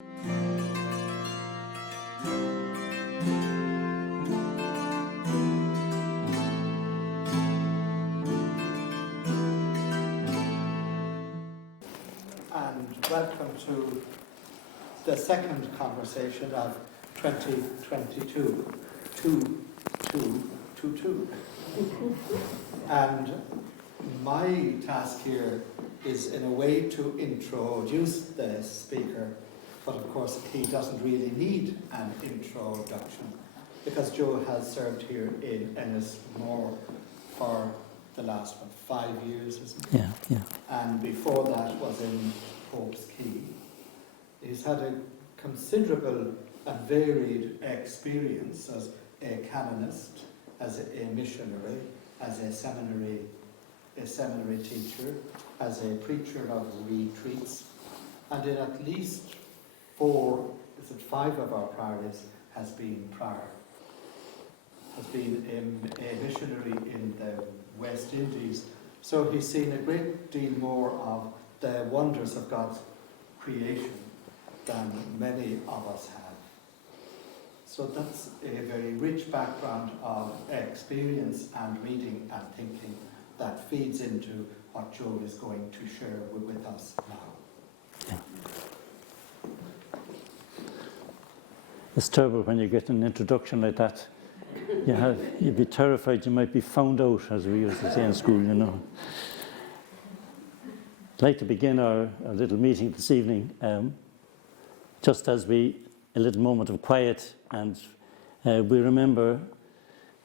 And welcome to the second conversation of 2022, 2222. And my task here is in a way to introduce the speaker, but of course he doesn't really need an introduction because Joe has served here in Ennismore for the last 5 years, isn't it? Yeah. And before that was in Pope's Key. He's had a considerable and varied experience as a canonist, as a missionary, as a seminary teacher, as a preacher of retreats, and in at least 5 of our priories has been prior. Has been a missionary in the West Indies, so he's seen a great deal more of the wonders of God's creation than many of us have. So that's a very rich background of experience and reading and thinking that feeds into what Joe is going to share with us now. Yeah. It's terrible when you get an introduction like that. You'd be terrified you might be found out, as we used to say in school, you know. I'd like to begin our little meeting this evening, just as a little moment of quiet, and we remember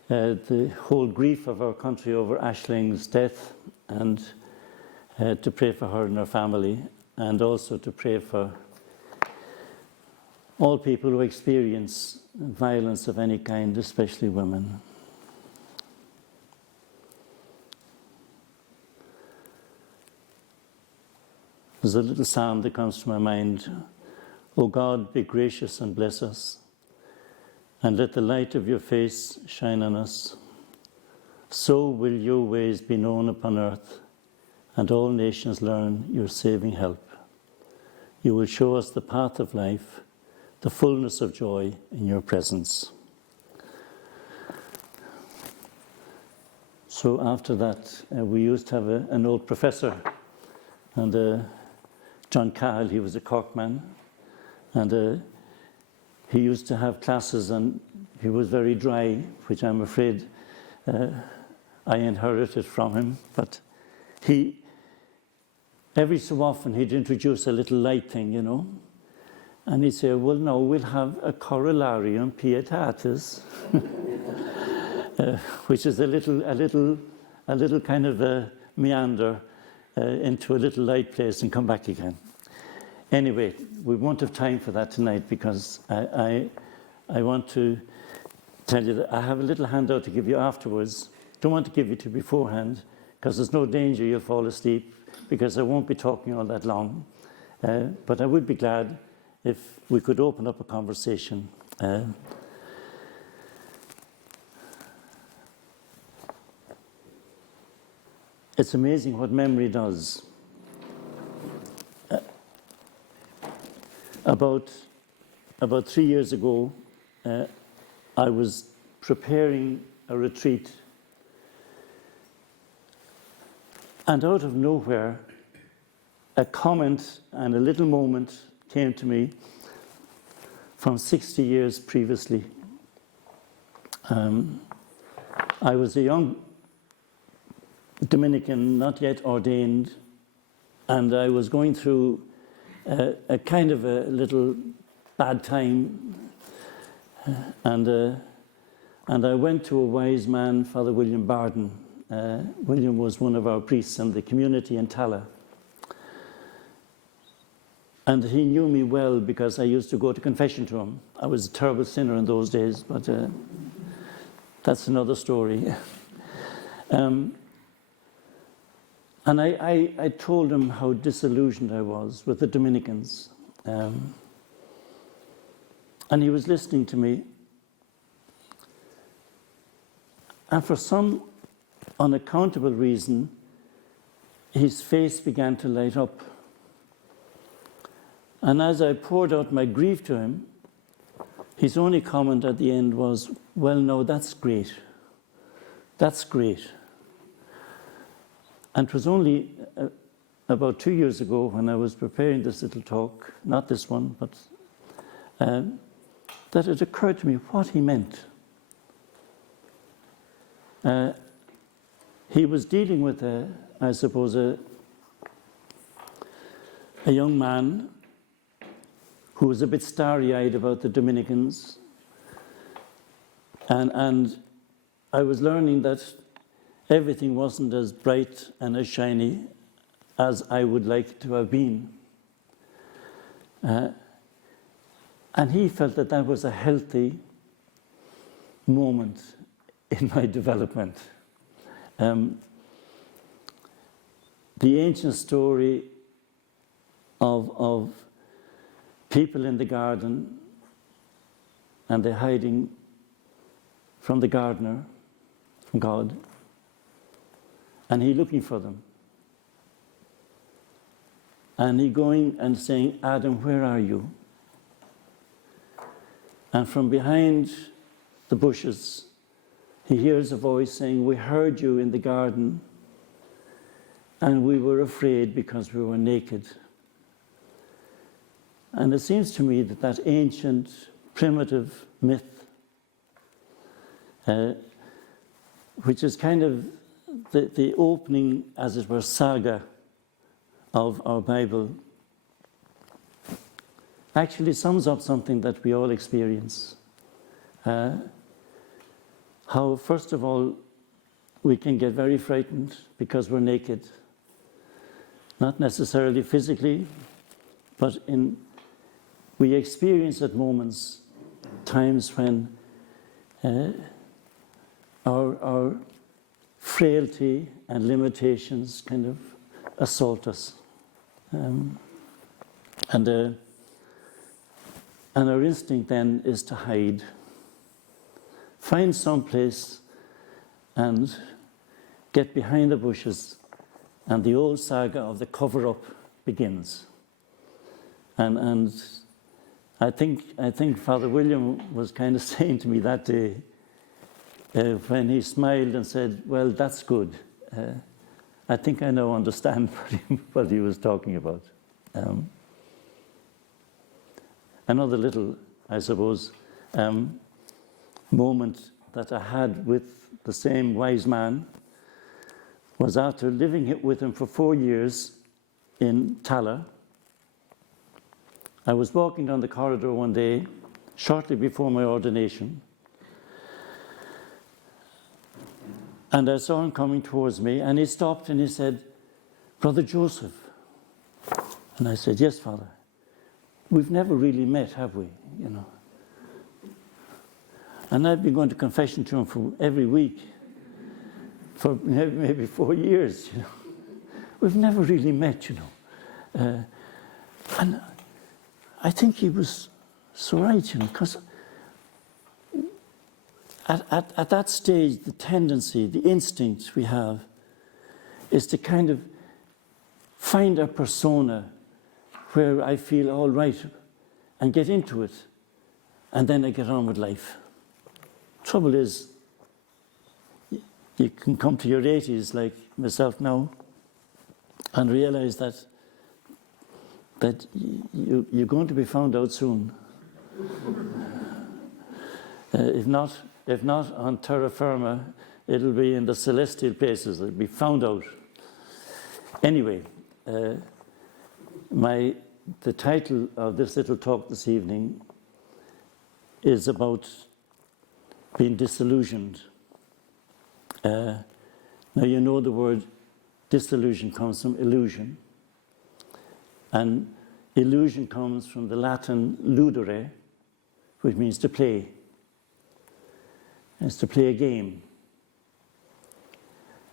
the whole grief of our country over Aisling's death, and to pray for her and her family, and also to pray for all people who experience violence of any kind, especially women. There's a little psalm that comes to my mind. O God, be gracious and bless us, and let the light of your face shine on us. So will your ways be known upon earth, and all nations learn your saving help. You will show us the path of life, the fullness of joy in your presence. So after that, we used to have an old professor, and John Cahill, he was a Cork man, and he used to have classes, and he was very dry, which I'm afraid I inherited from him, but every so often he'd introduce a little light thing, you know, and he'd say, well, no, we'll have a Corolarium Pietatis, which is a little kind of a meander into a little light place and come back again. Anyway, we won't have time for that tonight because I want to tell you that I have a little handout to give you afterwards. Don't want to give it to you beforehand because there's no danger you'll fall asleep because I won't be talking all that long. But I would be glad if we could open up a conversation. It's amazing what memory does. About 3 years ago, I was preparing a retreat, and out of nowhere, a comment and a little moment came to me from 60 years previously. I was a young Dominican, not yet ordained, and I was going through a kind of a little bad time, and I went to a wise man, Father William Barden. William was one of our priests in the community in Tala. And he knew me well because I used to go to confession to him. I was a terrible sinner in those days, but that's another story. And I told him how disillusioned I was with the Dominicans. And he was listening to me. And for some unaccountable reason, his face began to light up. And as I poured out my grief to him, his only comment at the end was, well, no, that's great. That's great. And it was only about 2 years ago when I was preparing this little talk, not this one, but that it occurred to me what he meant. He was dealing with, I suppose, a young man who was a bit starry-eyed about the Dominicans. And I was learning that everything wasn't as bright and as shiny as I would like to have been. And he felt that that was a healthy moment in my development. The ancient story of people in the garden and they're hiding from the gardener, from God, and he looking for them. And he going and saying, Adam, where are you? And from behind the bushes, he hears a voice saying, we heard you in the garden, and we were afraid because we were naked. And it seems to me that that ancient, primitive myth, which is kind of the opening, as it were, saga of our Bible, actually sums up something that we all experience. How, first of all, we can get very frightened because we're naked. Not necessarily physically, but we experience at moments, times when our frailty and limitations kind of assault us. And our instinct then is to hide. Find some place and get behind the bushes, and the old saga of the cover-up begins. And I think Father William was kind of saying to me that day, when he smiled and said, well, that's good. I think I now understand what he was talking about. Another little, I suppose, moment that I had with the same wise man was after living with him for 4 years in Tala. I was walking down the corridor one day, shortly before my ordination, and I saw him coming towards me, and he stopped and he said, Brother Joseph. And I said, yes, Father. We've never really met, have we? You know. And I've been going to confession to him for every week for maybe 4 years, you know. We've never really met, you know. And I think he was so right, you know, because at that stage, the tendency, the instinct we have is to kind of find a persona where I feel all right and get into it, and then I get on with life. Trouble is, you can come to your 80s like myself now and realize that you're going to be found out soon. If not on terra firma, it'll be in the celestial places. It'll be found out. Anyway, the title of this little talk this evening is about being disillusioned. Now you know the word disillusion comes from illusion. And illusion comes from the Latin ludere, which means to play. It's to play a game.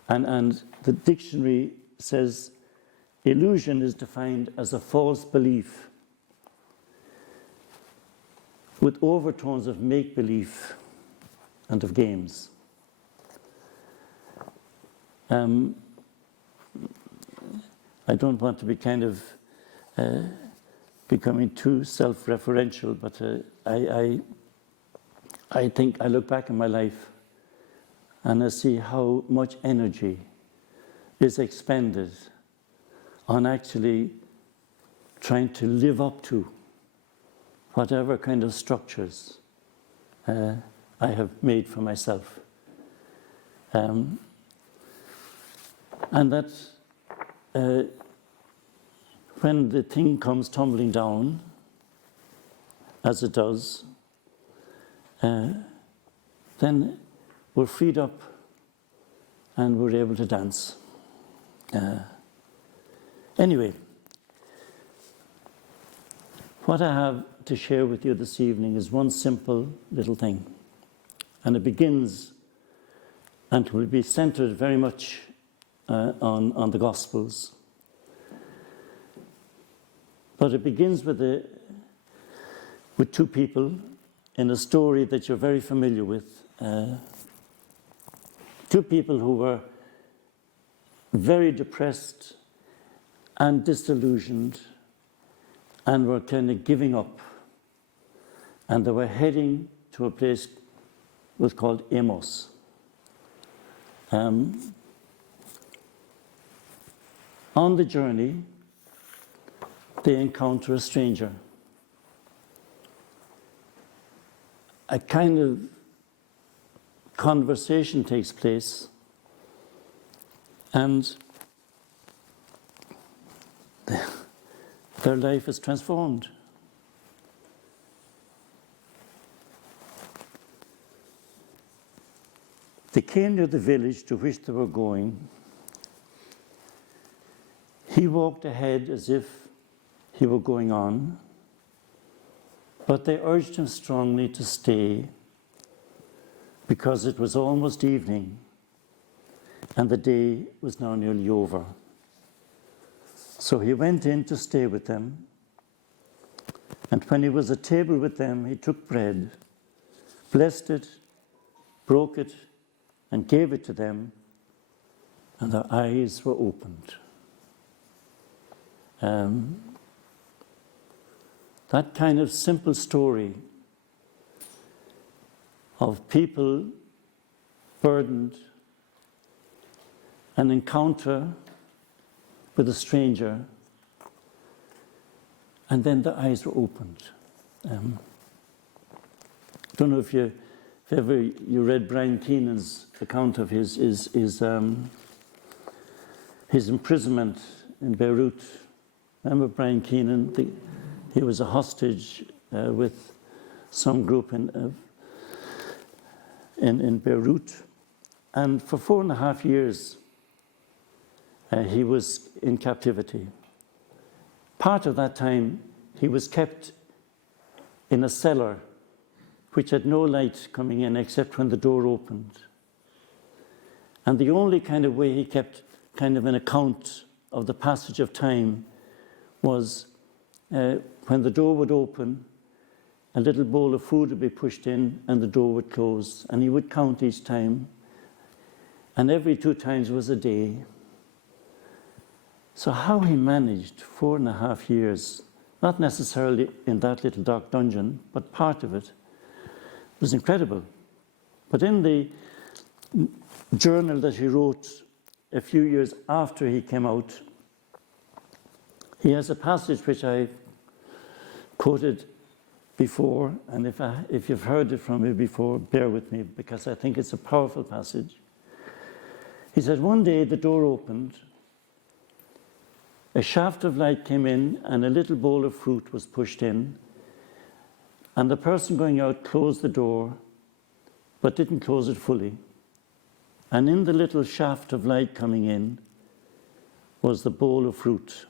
And the dictionary says illusion is defined as a false belief with overtones of make-believe and of games. I don't want to be kind of becoming too self-referential, but I think I look back in my life and I see how much energy is expended on actually trying to live up to whatever kind of structures I have made for myself. And that when the thing comes tumbling down, as it does, then we're freed up and we're able to dance. Anyway, what I have to share with you this evening is one simple little thing. And it begins and will be centered very much on the Gospels. But it begins with two people in a story that you're very familiar with. Two people who were very depressed and disillusioned and were kind of giving up. And they were heading to a place was called Amos. On the journey, they encounter a stranger. A kind of conversation takes place, and their life is transformed. They came near the village to which they were going. He walked ahead as if he were going on, but they urged him strongly to stay because it was almost evening and the day was now nearly over. So he went in to stay with them, and when he was at table with them, he took bread, blessed it, broke it, and gave it to them, and their eyes were opened. That kind of simple story of people burdened, an encounter with a stranger, and then the eyes were opened. I don't know if you read Brian Keenan's account of his imprisonment in Beirut. Remember Brian Keenan? He was a hostage with some group in Beirut, and for 4.5 years he was in captivity. Part of that time he was kept in a cellar which had no light coming in except when the door opened. And the only kind of way he kept kind of an account of the passage of time was when the door would open, a little bowl of food would be pushed in and the door would close, and he would count each time, and every 2 times was a day. So how he managed 4.5 years, not necessarily in that little dark dungeon, but part of it, was incredible. But in the journal that he wrote a few years after he came out, he has a passage which I quoted before, and if you've heard it from me before, bear with me, because I think it's a powerful passage. He said, one day the door opened, a shaft of light came in, and a little bowl of fruit was pushed in, and the person going out closed the door, but didn't close it fully. And in the little shaft of light coming in was the bowl of fruit.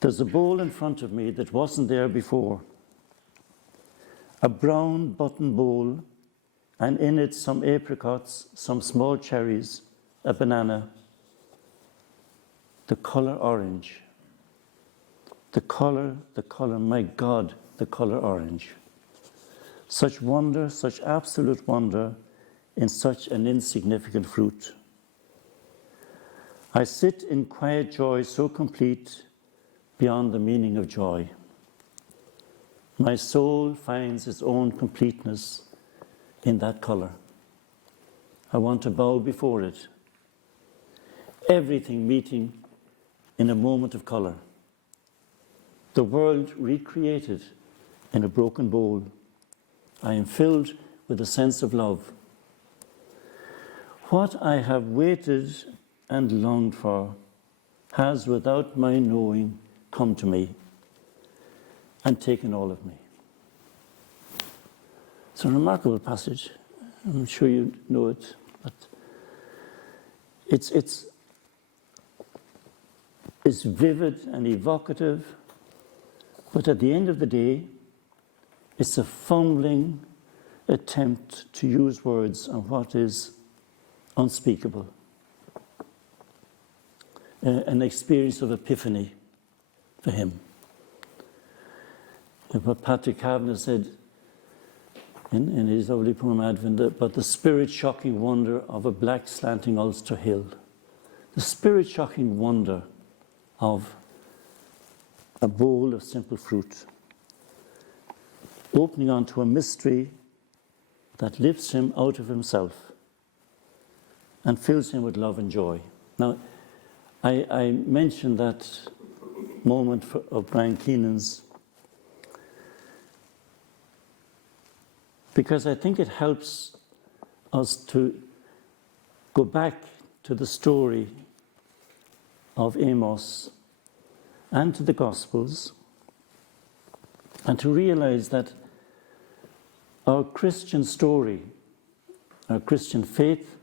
There's a bowl in front of me that wasn't there before. A brown button bowl, and in it some apricots, some small cherries, a banana. The color orange. The color, my God, the color orange. Such wonder, such absolute wonder in such an insignificant fruit. I sit in quiet joy so complete, beyond the meaning of joy. My soul finds its own completeness in that colour. I want to bow before it. Everything meeting in a moment of colour. The world recreated in a broken bowl. I am filled with a sense of love. What I have waited and longed for has, without my knowing, come to me and taken all of me. It's a remarkable passage. I'm sure you know it, but it's vivid and evocative, but at the end of the day, it's a fumbling attempt to use words on what is unspeakable. An experience of epiphany for him. What Patrick Kavanagh said in his lovely poem Advent, about the spirit-shocking wonder of a black slanting Ulster hill. The spirit-shocking wonder of a bowl of simple fruit, opening onto a mystery that lifts him out of himself and fills him with love and joy. Now, I mentioned that moment of Brian Keenan's because I think it helps us to go back to the story of Amos and to the Gospels, and to realize that our Christian story, our Christian faith,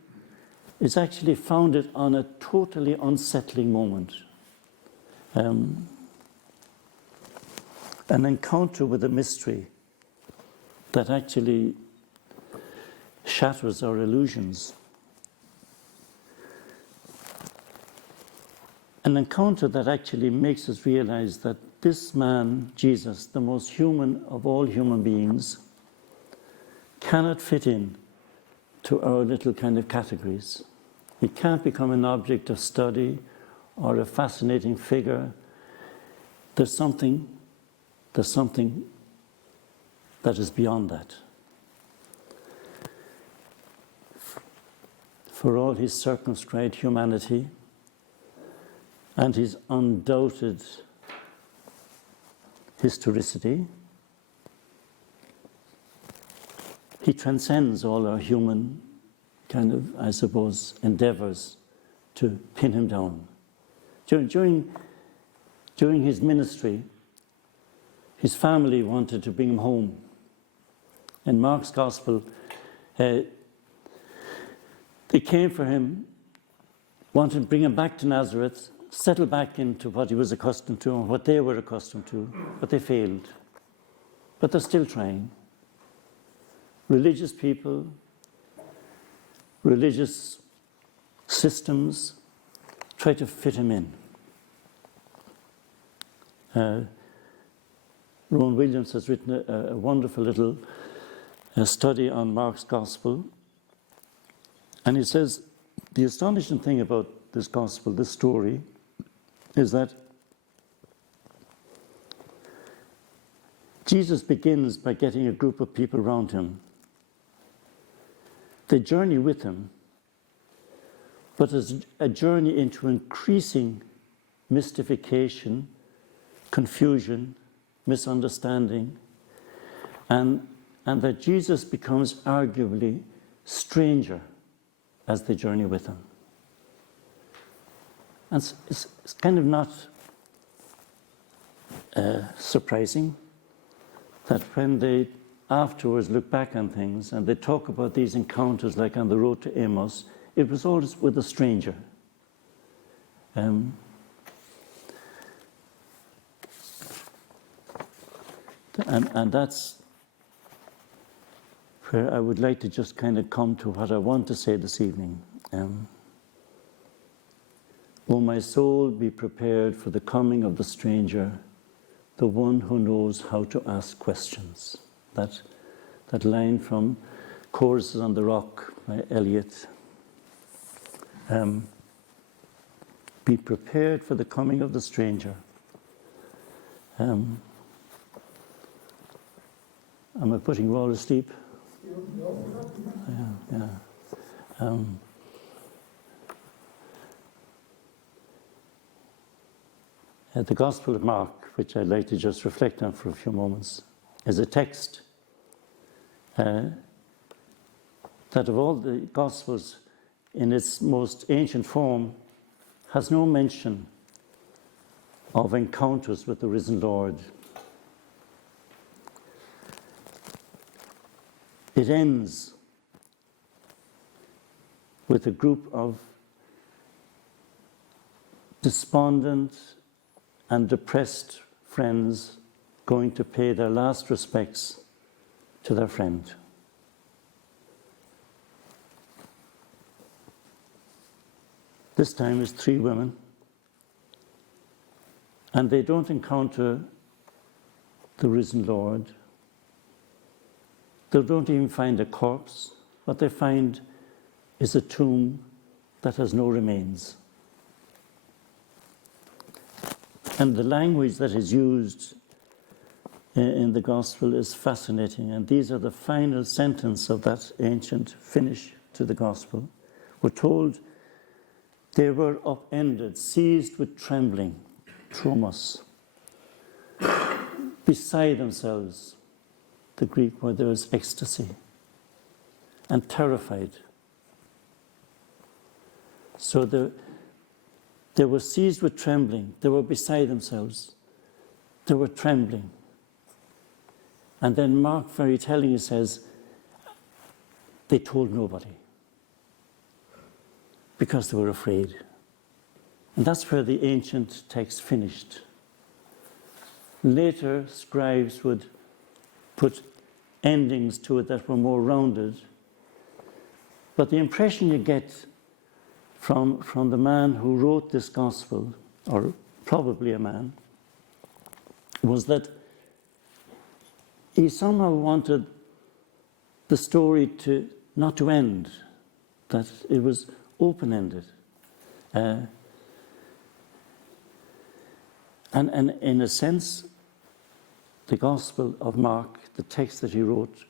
is actually founded on a totally unsettling moment. An encounter with a mystery that actually shatters our illusions. An encounter that actually makes us realize that this man, Jesus, the most human of all human beings, cannot fit in to our little kind of categories. He can't become an object of study or a fascinating figure. There's something that is beyond that. For all his circumscribed humanity and his undoubted historicity, he transcends all our human kind of, I suppose, endeavours to pin him down. During his ministry, his family wanted to bring him home. In Mark's Gospel, they came for him, wanted to bring him back to Nazareth, settle back into what he was accustomed to and what they were accustomed to, but they failed. But they're still trying. Religious people, religious systems try to fit him in. Rowan Williams has written a wonderful little study on Mark's Gospel, and he says the astonishing thing about this Gospel, this story, is that Jesus begins by getting a group of people around him. They journey with him, but it's a journey into increasing mystification, confusion, misunderstanding, and that Jesus becomes arguably stranger as they journey with him. And it's kind of not surprising that when they afterwards look back on things and they talk about these encounters like on the road to Amos, it was always with a stranger. And that's where I would like to just kind of come to what I want to say this evening. O my soul, be prepared for the coming of the stranger, the one who knows how to ask questions. That line from Choruses on the Rock by Eliot. Be prepared for the coming of the stranger, Am I putting you all to sleep? Yeah. The Gospel of Mark, which I'd like to just reflect on for a few moments, is a text that of all the Gospels in its most ancient form has no mention of encounters with the risen Lord. It ends with a group of despondent and depressed friends going to pay their last respects to their friend. This time it's 3 women, and they don't encounter the risen Lord. They don't even find a corpse. What they find is a tomb that has no remains. And the language that is used in the Gospel is fascinating. And these are the final sentence of that ancient finish to the Gospel. We're told they were upended, seized with trembling, tromos, beside themselves. The Greek word there is ecstasy, and terrified. So they were seized with trembling. They were beside themselves. They were trembling. And then Mark very tellingly says, they told nobody because they were afraid. And that's where the ancient text finished. Later, scribes would put endings to it that were more rounded. But the impression you get from the man who wrote this gospel, or probably a man, was that he somehow wanted the story not to end, that it was open-ended. And in a sense, the Gospel of Mark, the text that he wrote,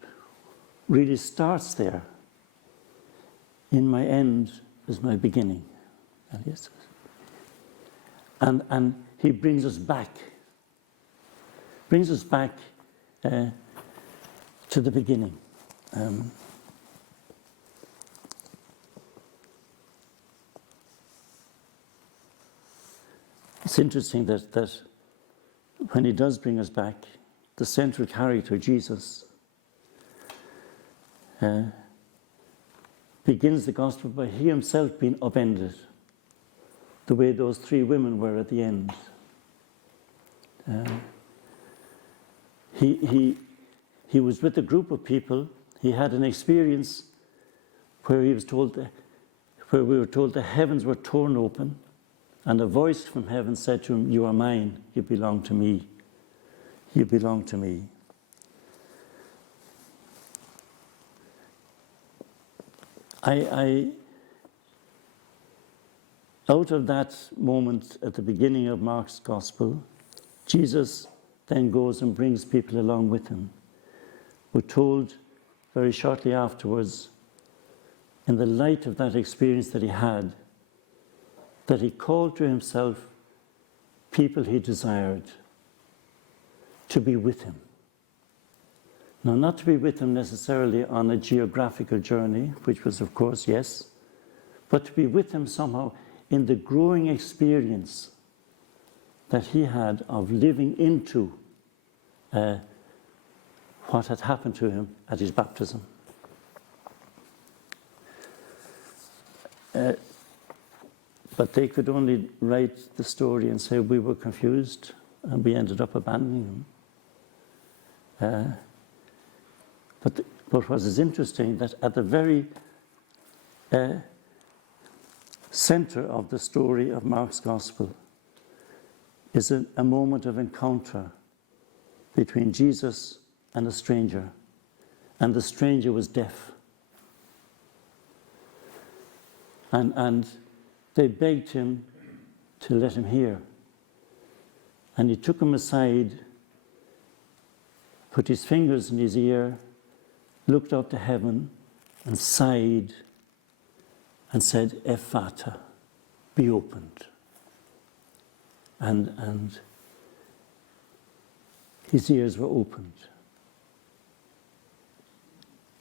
really starts there. In my end is my beginning. And he brings us back to the beginning. It's interesting that when he does bring us back, the central character, Jesus, begins the gospel by he himself being upended, the way those 3 women were at the end. He was with a group of people. He had an experience where we were told the heavens were torn open, and a voice from heaven said to him, "You are mine. You belong to me. You belong to me." Out of that moment at the beginning of Mark's Gospel, Jesus then goes and brings people along with him. We're told very shortly afterwards, in the light of that experience that he had, that he called to himself people he desired to be with him. Now, not to be with him necessarily on a geographical journey, which was, of course, yes, but to be with him somehow in the growing experience that he had of living into what had happened to him at his baptism. But they could only write the story and say we were confused and we ended up abandoning him. But what is interesting, that at the very center of the story of Mark's Gospel is a moment of encounter between Jesus and a stranger. And the stranger was deaf. And they begged him to let him hear. And he took him aside, put his fingers in his ear, looked up to heaven, and sighed and said, Ephata, be opened. And his ears were opened.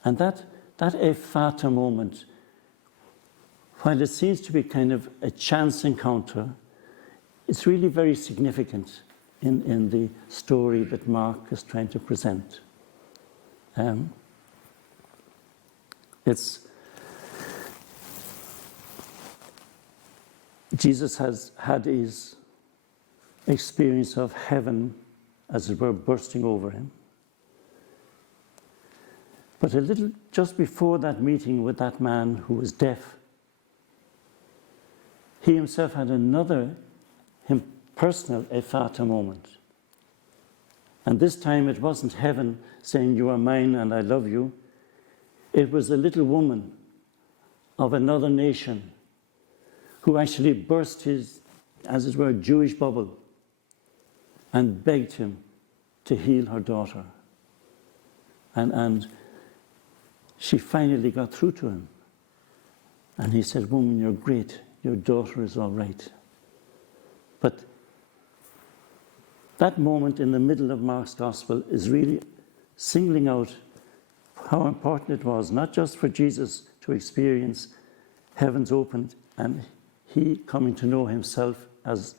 And that Ephata moment, while it seems to be kind of a chance encounter, it's really very significant in the story that Mark is trying to present. Jesus has had his experience of heaven, as it were, bursting over him. But a little just before that meeting with that man who was deaf, he himself had another personal Ephata moment. And this time it wasn't heaven saying, you are mine and I love you. It was a little woman of another nation who actually burst his, as it were, Jewish bubble and begged him to heal her daughter. And she finally got through to him. And he said, woman, you're great. Your daughter is all right. But that moment in the middle of Mark's Gospel is really singling out how important it was, not just for Jesus to experience heavens opened and he coming to know himself as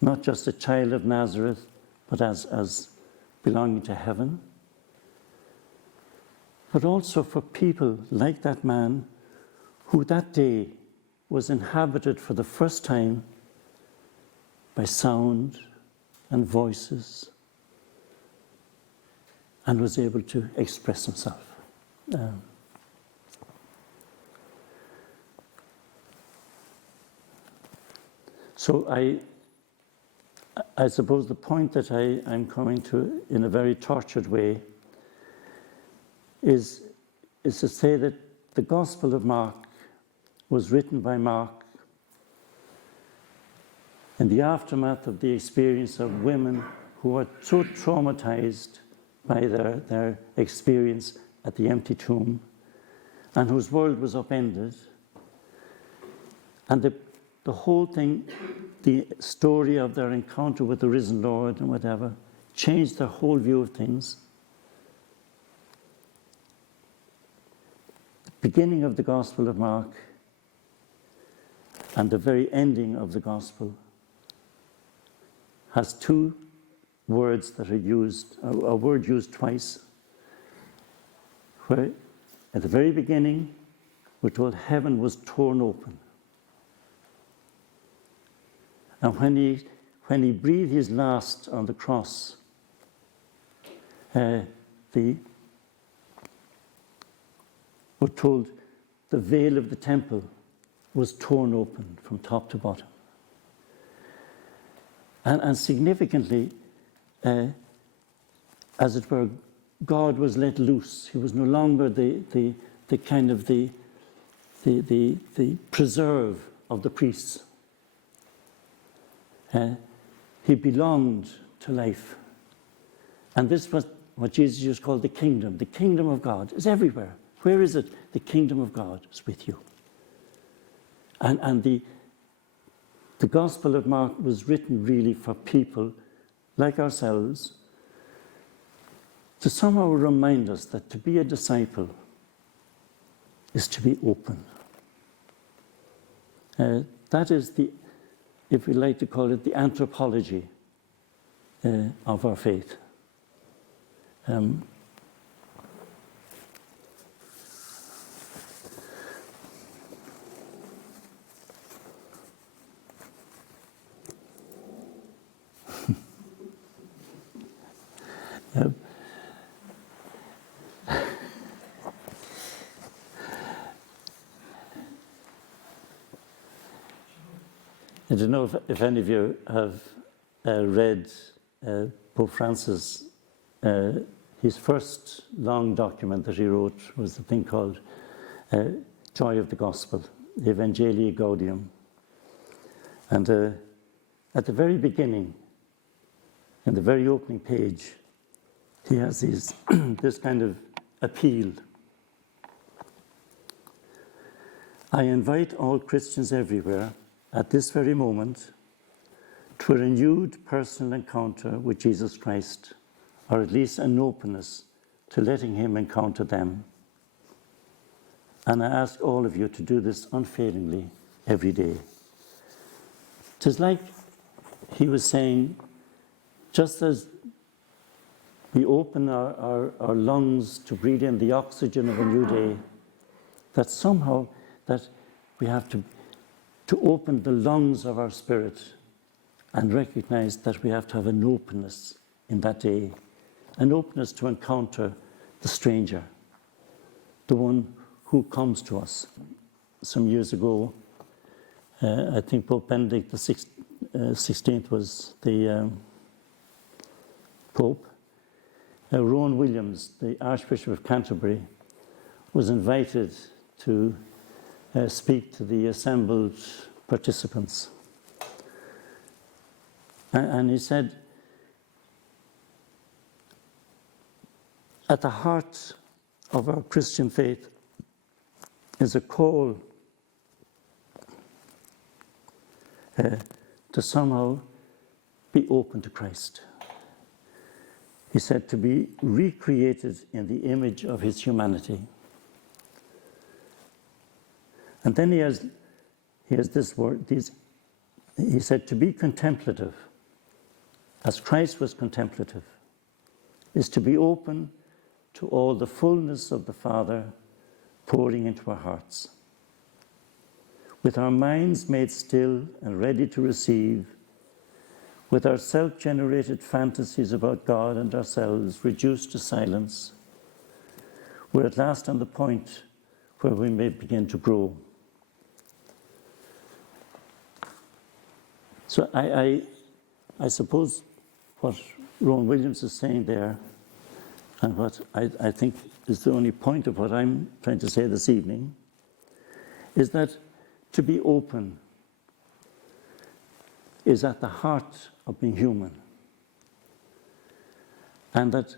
not just a child of Nazareth, but as belonging to heaven, but also for people like that man who that day was inhabited for the first time by sound and voices and was able to express himself. So I suppose the point that I'm coming to in a very tortured way is to say that the Gospel of Mark was written by Mark in the aftermath of the experience of women who were so traumatized by their experience at the empty tomb and whose world was upended. And the whole thing, the story of their encounter with the risen Lord and whatever, changed their whole view of things. The beginning of the Gospel of Mark and the very ending of the Gospel has two words that are used, a word used twice, where at the very beginning we're told heaven was torn open. And when he breathed his last on the cross, we're told the veil of the temple was torn open from top to bottom. And significantly, as it were, God was let loose. He was no longer the kind of the preserve of the priests. He belonged to life. And this was what Jesus used to call the kingdom. The kingdom of God is everywhere. Where is it? The kingdom of God is with you. And the Gospel of Mark was written really for people like ourselves to somehow remind us that to be a disciple is to be open. That is if we like to call it, the anthropology of our faith. I don't know if any of you have read Pope Francis. His first long document that he wrote was a thing called Joy of the Gospel, Evangelii Gaudium. And at the very beginning, in the very opening page, he has this kind of appeal. I invite all Christians everywhere at this very moment to a renewed personal encounter with Jesus Christ, or at least an openness to letting him encounter them. And I ask all of you to do this unfailingly every day. It is like he was saying, just as we open our lungs to breathe in the oxygen of a new day, that somehow that we have to open the lungs of our spirit and recognize that we have to have an openness in that day, an openness to encounter the stranger, the one who comes to us. Some years ago, I think Pope Benedict XVI was the Pope. Rowan Williams, the Archbishop of Canterbury, was invited to speak to the assembled participants. And he said, at the heart of our Christian faith is a call to somehow be open to Christ. He said to be recreated in the image of his humanity. And then he has this word, he said to be contemplative, as Christ was contemplative, is to be open to all the fullness of the Father pouring into our hearts. With our minds made still and ready to receive, with our self-generated fantasies about God and ourselves reduced to silence, we're at last on the point where we may begin to grow. So I suppose what Rowan Williams is saying there, and what I think is the only point of what I'm trying to say this evening, is that to be open is at the heart of being human. And that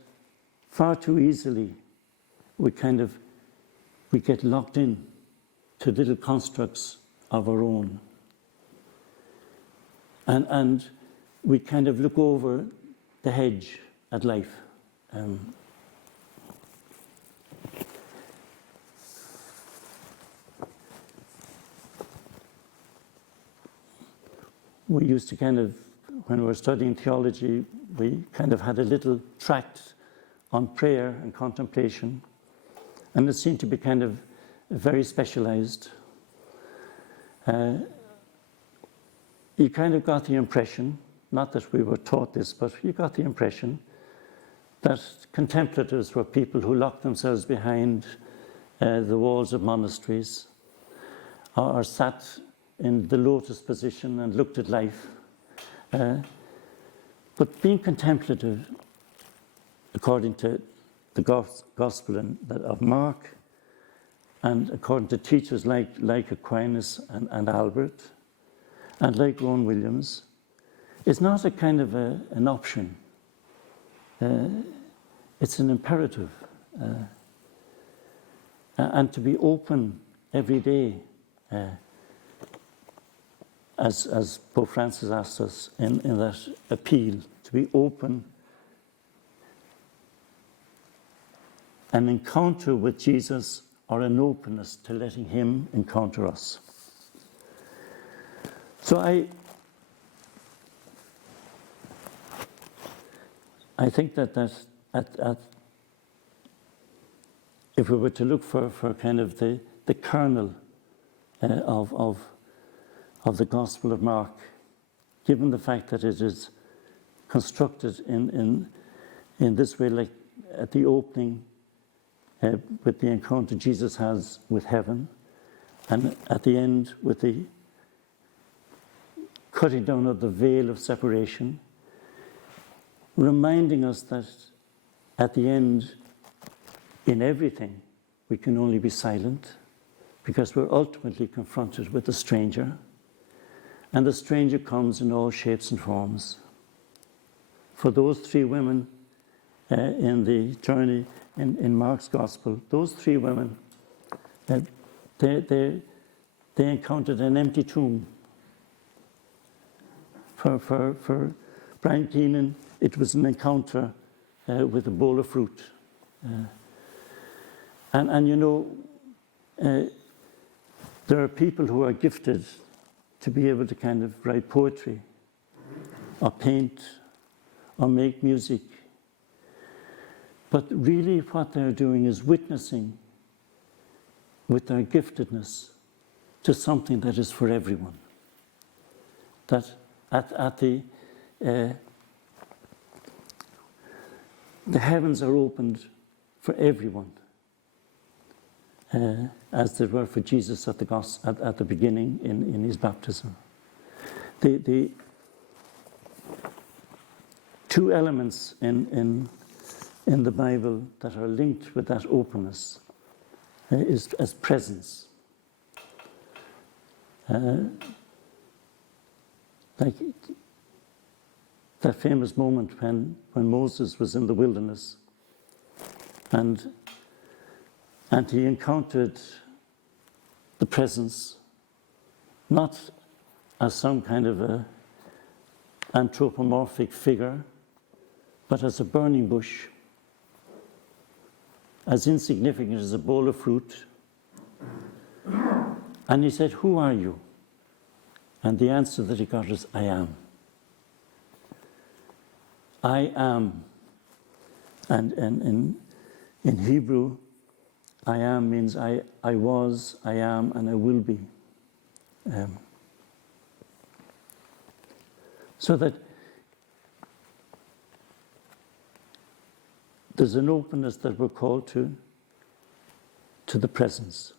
far too easily we get locked in to little constructs of our own. And we kind of look over the hedge at life. We used to when we were studying theology, we kind of had a little tract on prayer and contemplation, and it seemed to be kind of very specialized. You kind of got the impression, not that we were taught this, but you got the impression that contemplatives were people who locked themselves behind the walls of monasteries, or sat in the lotus position and looked at life. But being contemplative, according to the Gospel of Mark, and according to teachers like Aquinas and Albert, and like Rowan Williams, is not a kind of an option. It's an imperative. And to be open every day, as Pope Francis asked us in that appeal, to be open, an encounter with Jesus, or an openness to letting him encounter us. So I think that if we were to look for kind of the kernel of the Gospel of Mark, given the fact that it is constructed in this way, like at the opening, with the encounter Jesus has with heaven, and at the end with the cutting down of the veil of separation, reminding us that at the end, in everything, we can only be silent, because we're ultimately confronted with the stranger. And the stranger comes in all shapes and forms. for those three women in the journey in Mark's Gospel, those three women, they encountered an empty tomb. For Brian Keenan, it was an encounter with a bowl of fruit. And you know, there are people who are gifted to be able to kind of write poetry or paint or make music. But really what they're doing is witnessing with their giftedness to something that is for everyone. That at the heavens are opened for everyone, as they were for Jesus at the beginning in his baptism. The two elements in the Bible that are linked with that openness is as presence. Like that famous moment when Moses was in the wilderness and he encountered the presence, not as some kind of a anthropomorphic figure, but as a burning bush, as insignificant as a bowl of fruit. And he said, "Who are you?" And the answer that he got is, "I am." I am. And in Hebrew, I am means I was, I am, and I will be. So that there's an openness that we're called to the presence.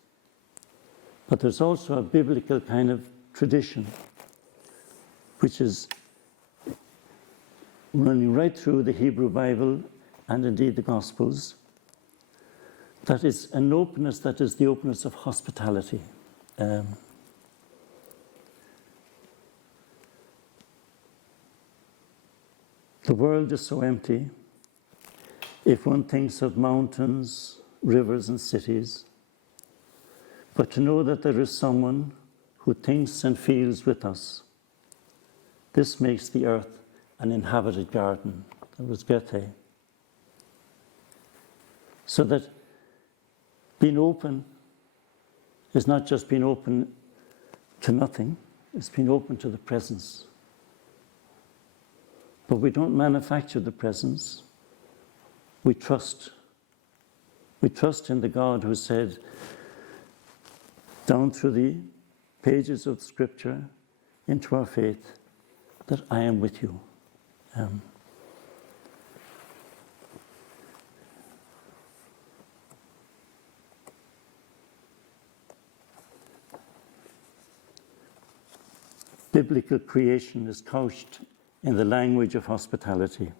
But there's also a biblical kind of tradition, which is running right through the Hebrew Bible and indeed the Gospels, that is an openness that is the openness of hospitality. The world is so empty. If one thinks of mountains, rivers and cities, but to know that there is someone who thinks and feels with us, this makes the earth an inhabited garden. That was Goethe. So that being open is not just being open to nothing, it's being open to the presence. But we don't manufacture the presence. We trust. We trust in the God who said, down through the pages of Scripture, into our faith, that I am with you. Biblical creation is couched in the language of hospitality.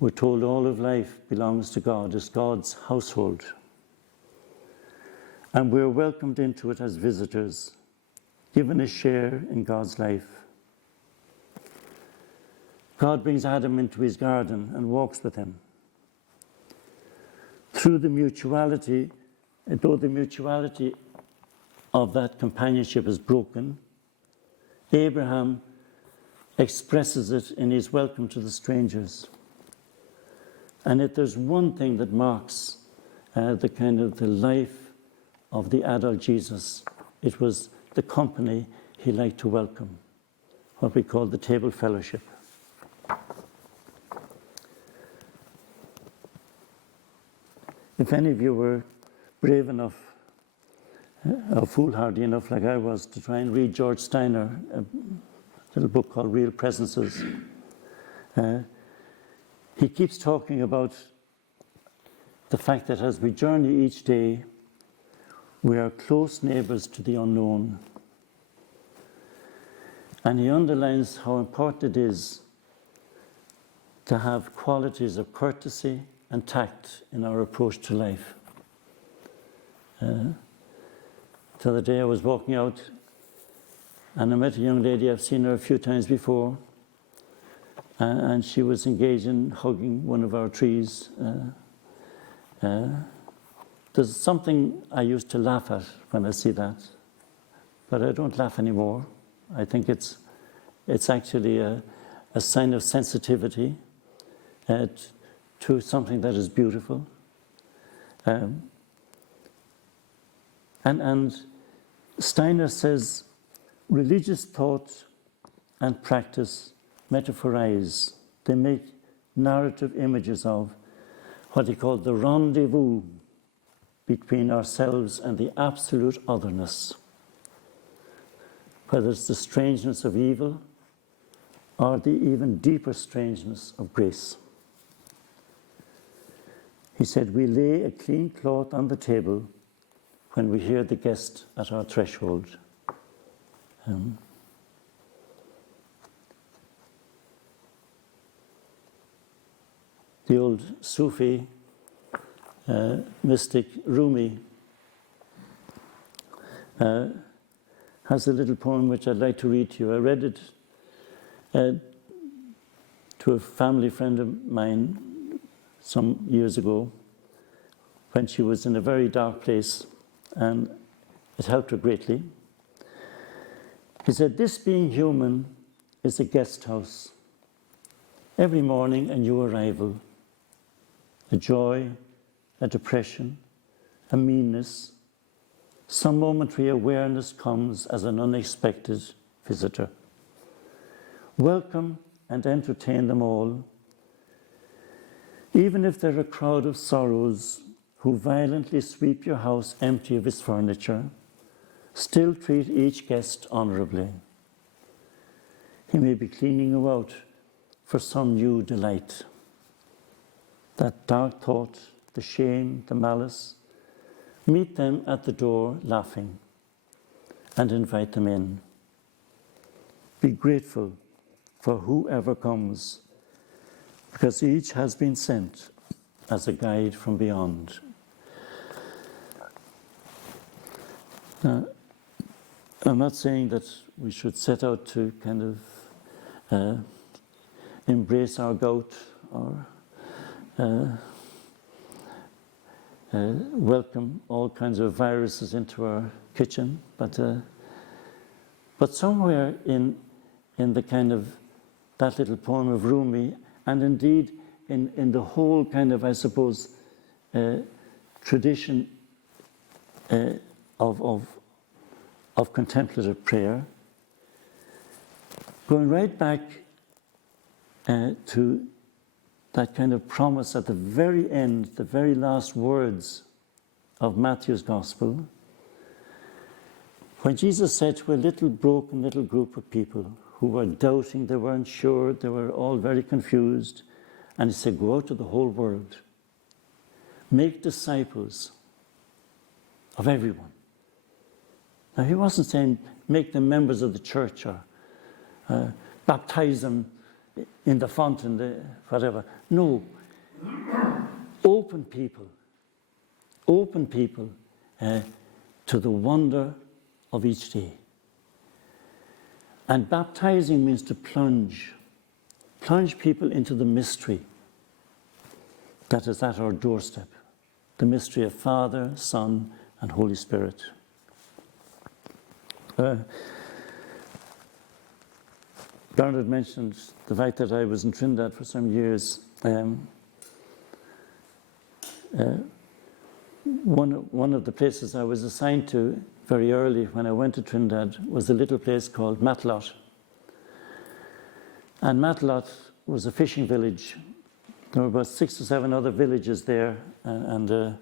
We're told all of life belongs to God, is God's household. And we're welcomed into it as visitors, given a share in God's life. God brings Adam into his garden and walks with him. Through the mutuality, though the mutuality of that companionship is broken, Abraham expresses it in his welcome to the strangers. And if there's one thing that marks the life of the adult Jesus, it was the company he liked to welcome, what we call the table fellowship. If any of you were brave enough or foolhardy enough like I was to try and read George Steiner, a little book called Real Presences, he keeps talking about the fact that as we journey each day, we are close neighbours to the unknown. And he underlines how important it is to have qualities of courtesy and tact in our approach to life. The other day I was walking out and I met a young lady, I've seen her a few times before, and she was engaged in hugging one of our trees. There's something I used to laugh at when I see that, but I don't laugh anymore. I think it's actually a sign of sensitivity to something that is beautiful. And Steiner says, religious thought and practice metaphorize. They make narrative images of what he called the rendezvous between ourselves and the absolute otherness, whether it's the strangeness of evil or the even deeper strangeness of grace. He said, we lay a clean cloth on the table when we hear the guest at our threshold. The old Sufi mystic Rumi has a little poem which I'd like to read to you. I read it to a family friend of mine some years ago when she was in a very dark place, and it helped her greatly. He said, this being human is a guest house. Every morning a new arrival, a joy, a depression, a meanness, some momentary awareness comes as an unexpected visitor. Welcome and entertain them all. Even if they're a crowd of sorrows who violently sweep your house empty of its furniture, still treat each guest honourably. He may be cleaning you out for some new delight. That dark thought, the shame, the malice, meet them at the door laughing and invite them in. Be grateful for whoever comes, because each has been sent as a guide from beyond. Now, I'm not saying that we should set out to kind of embrace our gout or welcome all kinds of viruses into our kitchen, but somewhere in the kind of that little poem of Rumi, and indeed in the whole kind of, I suppose, tradition of contemplative prayer, going right back to that kind of promise at the very end, the very last words of Matthew's Gospel, when Jesus said to a little broken little group of people who were doubting, they weren't sure, they were all very confused, and he said, go out to the whole world, make disciples of everyone. Now, he wasn't saying make them members of the church or baptize them in the font and the whatever. No. Open people to the wonder of each day. And baptizing means to plunge people into the mystery that is at our doorstep, the mystery of Father, Son, and Holy Spirit. Bernard mentioned the fact that I was in Trinidad for some years. One of the places I was assigned to very early when I went to Trinidad was a little place called Matelot. And Matelot was a fishing village. There were about 6 or 7 other villages there, and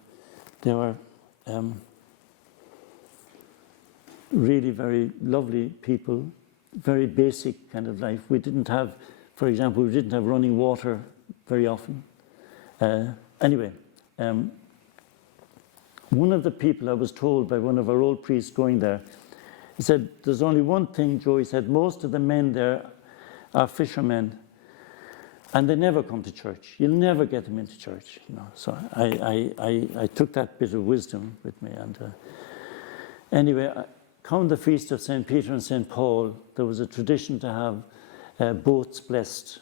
they were really very lovely people, very basic kind of life. We didn't have, for example, we didn't have running water very often. Anyway, one of the people, I was told by one of our old priests going there, he said, there's only one thing, Joe, he said, most of the men there are fishermen, and they never come to church. You'll never get them into church, you know. So I took that bit of wisdom with me. And anyway, come the feast of St. Peter and St. Paul, there was a tradition to have boats blessed.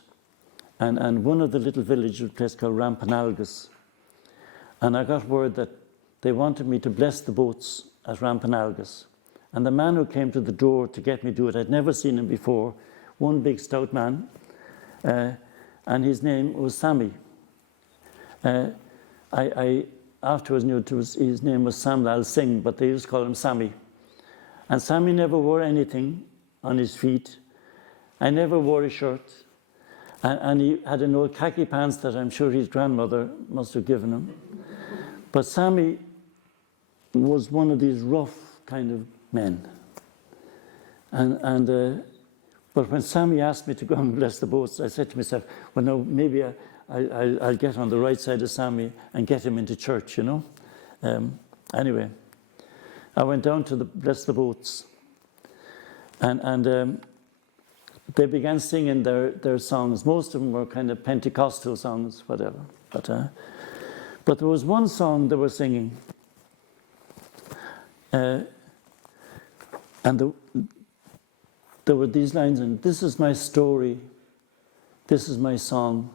and one of the little villages was a place called Rampanalgus. And I got word that they wanted me to bless the boats at Rampanalgus. And the man who came to the door to get me to do it, I'd never seen him before, one big stout man, and his name was Sammy. I afterwards knew his name was Samlal Singh, but they used to call him Sammy. And Sammy never wore anything on his feet. I never wore a shirt. And he had an old khaki pants that I'm sure his grandmother must have given him. But Sammy was one of these rough kind of men. But when Sammy asked me to go and bless the boats, I said to myself, well, no, maybe I'll get on the right side of Sammy and get him into church, you know. Anyway, I went down to bless the boats. And they began singing their songs. Most of them were kind of Pentecostal songs, whatever. But there was one song they were singing. And there were these lines, and this is my story, this is my song,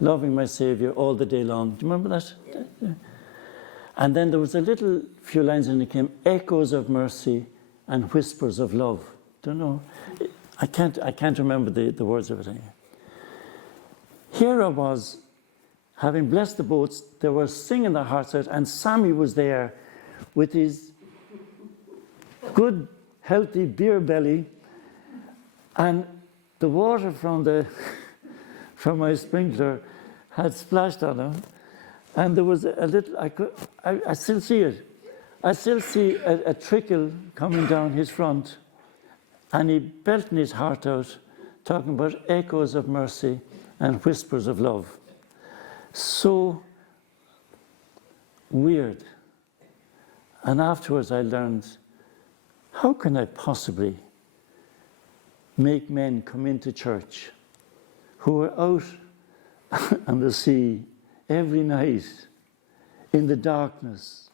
loving my Savior all the day long. Do you remember that? Yeah. And then there was a little few lines, and it came, echoes of mercy and whispers of love. Don't know. I can't remember the words of it anyway. Here I was, having blessed the boats, they were singing their hearts out, and Sammy was there with his good, healthy beer belly, and the water from my sprinkler had splashed on him, and there was a little, I still see it. I still see a trickle coming down his front, and he belting his heart out, talking about echoes of mercy and whispers of love. So weird. And afterwards I learned, how can I possibly make men come into church who are out on the sea every night in the darkness,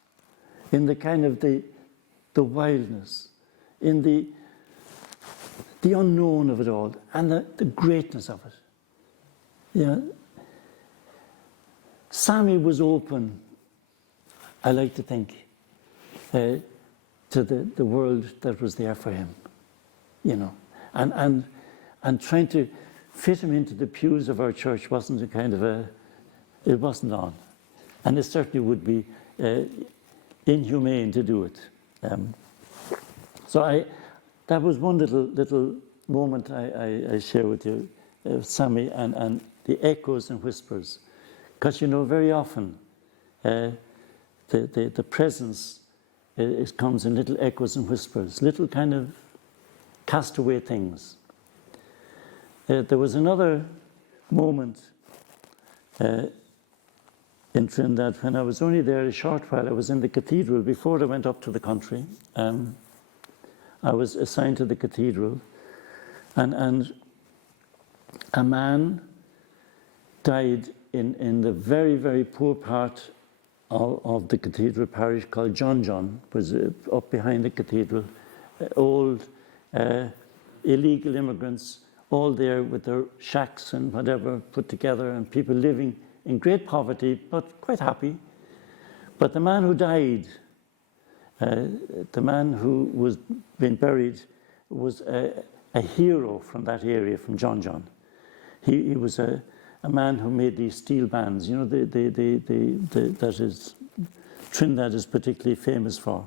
in the kind of the wildness, in the unknown of it all, and the greatness of it. You know, Sammy was open, I like to think, to the world that was there for him, you know, and trying to fit him into the pews of our church wasn't it wasn't on, and it certainly would be inhumane to do it. So that was one little moment I share with you, Sammy, and the echoes and whispers, because you know very often the presence it comes in little echoes and whispers, little kind of castaway things. There was another moment in Trinidad when I was only there a short while. I was in the cathedral before I went up to the country. I was assigned to the cathedral, and a man died in the very, very poor part of the cathedral parish called John, was up behind the cathedral. Old illegal immigrants, all there with their shacks and whatever put together, and people living in great poverty but quite happy. But the man who died, the man who was being buried, was a hero from that area, from John. He was a man who made these steel bands, you know, that is Trinidad is particularly famous for.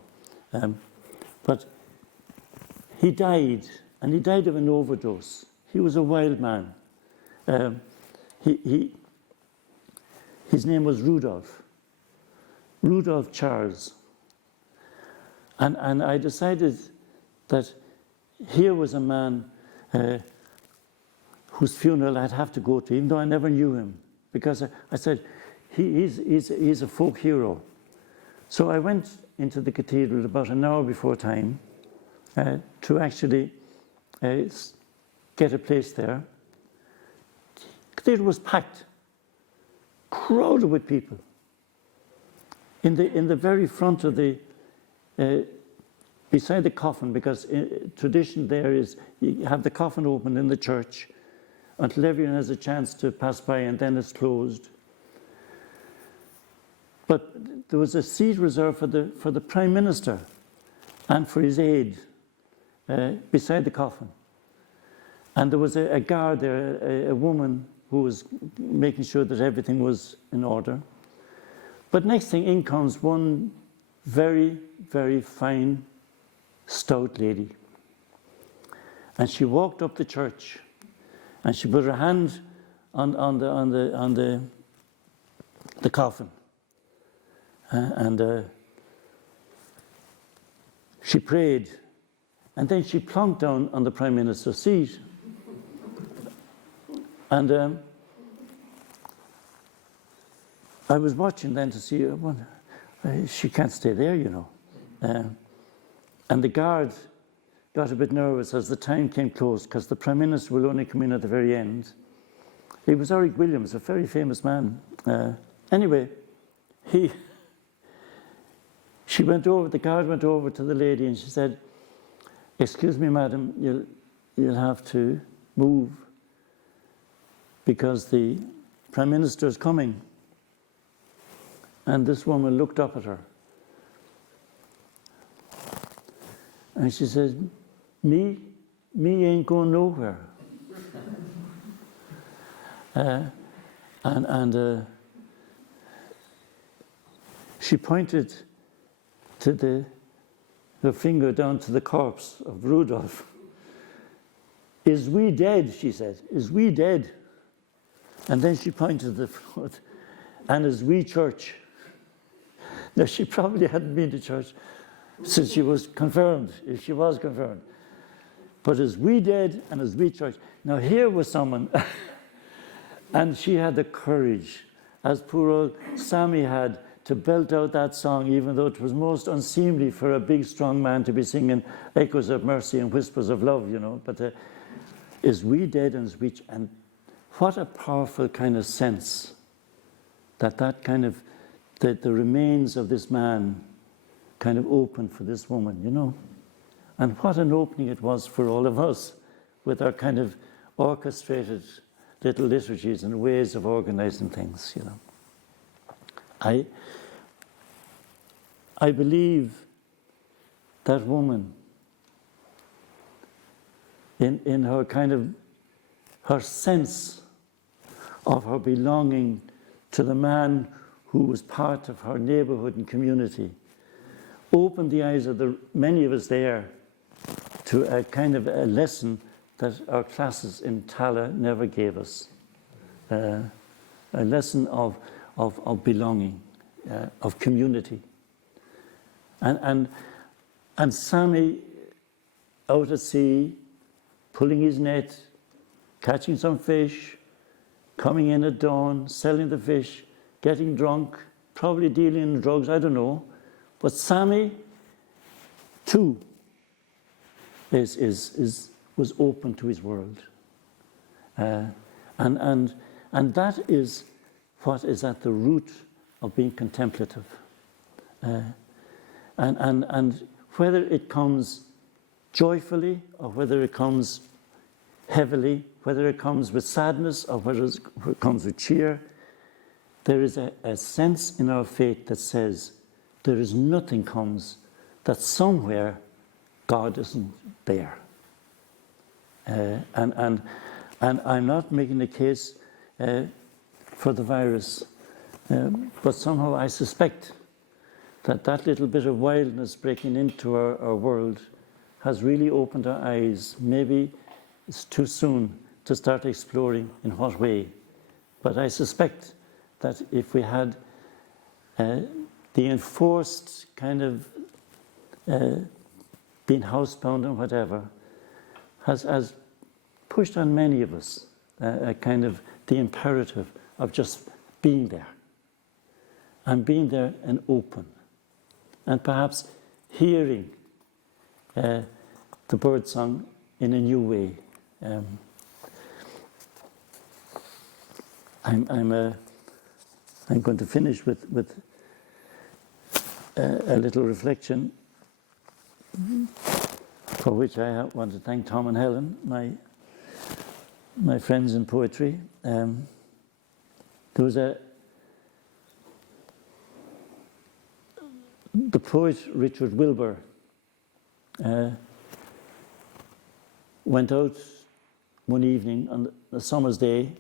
But he died, and he died of an overdose. He was a wild man. His name was Rudolph Charles. And I decided that here was a man whose funeral I'd have to go to, even though I never knew him, because I said, he's a folk hero. So I went into the cathedral about an hour before time to actually get a place there. The cathedral was packed, crowded with people. In the very front of the beside the coffin, because tradition there is you have the coffin open in the church until everyone has a chance to pass by, and then it's closed. But there was a seat reserved for the Prime Minister and for his aide beside the coffin. And there was a guard there, a woman who was making sure that everything was in order. But next thing, in comes one very, very fine, stout lady. And she walked up the church, and she put her hand on the coffin. And she prayed, and then she plonked down on the Prime Minister's seat. And I was watching then to see, she can't stay there, you know. And the guard got a bit nervous as the time came close, because the Prime Minister will only come in at the very end. He was Eric Williams, a very famous man. Anyway, the guard went over to the lady, and she said, "Excuse me, madam, you'll have to move, because the Prime Minister is coming." And this woman looked up at her. And she said, me ain't going nowhere. And she pointed to her finger down to the corpse of Rudolph. "Is we dead?" she said. "Is we dead?" And then she pointed to the front. "And is we church?" Now, she probably hadn't been to church since she was confirmed, if she was confirmed. But is we dead and is we church? Now, here was someone, and she had the courage, as poor old Sammy had, to belt out that song, even though it was most unseemly for a big, strong man to be singing Echoes of Mercy and Whispers of Love, you know. But is we dead and is we... And what a powerful kind of sense that kind of... that the remains of this man kind of opened for this woman, you know. And what an opening it was for all of us with our kind of orchestrated little liturgies and ways of organizing things, you know. I believe that woman, in her kind of, her sense of her belonging to the man who was part of her neighborhood and community, opened the eyes of many of us there to a kind of a lesson that our classes in Tala never gave us. A lesson of belonging, of community. And Sammy out at sea, pulling his net, catching some fish, coming in at dawn, selling the fish, getting drunk, probably dealing in drugs, I don't know. But Sammy, too, was open to his world. And that is what is at the root of being contemplative. And whether it comes joyfully or whether it comes heavily, whether it comes with sadness or whether it comes with cheer, there is a sense in our faith that says there is nothing comes that somewhere God isn't there. And I'm not making a case for the virus, but somehow I suspect that little bit of wildness breaking into our world has really opened our eyes. Maybe it's too soon to start exploring in what way, but I suspect that if we had the enforced kind of being housebound and whatever, has pushed on many of us a kind of the imperative of just being there, and being there and open, and perhaps hearing the birdsong in a new way. I'm going to finish with a little reflection. for which I want to thank Tom and Helen, my friends in poetry. There was the poet Richard Wilbur went out one evening on a summer's day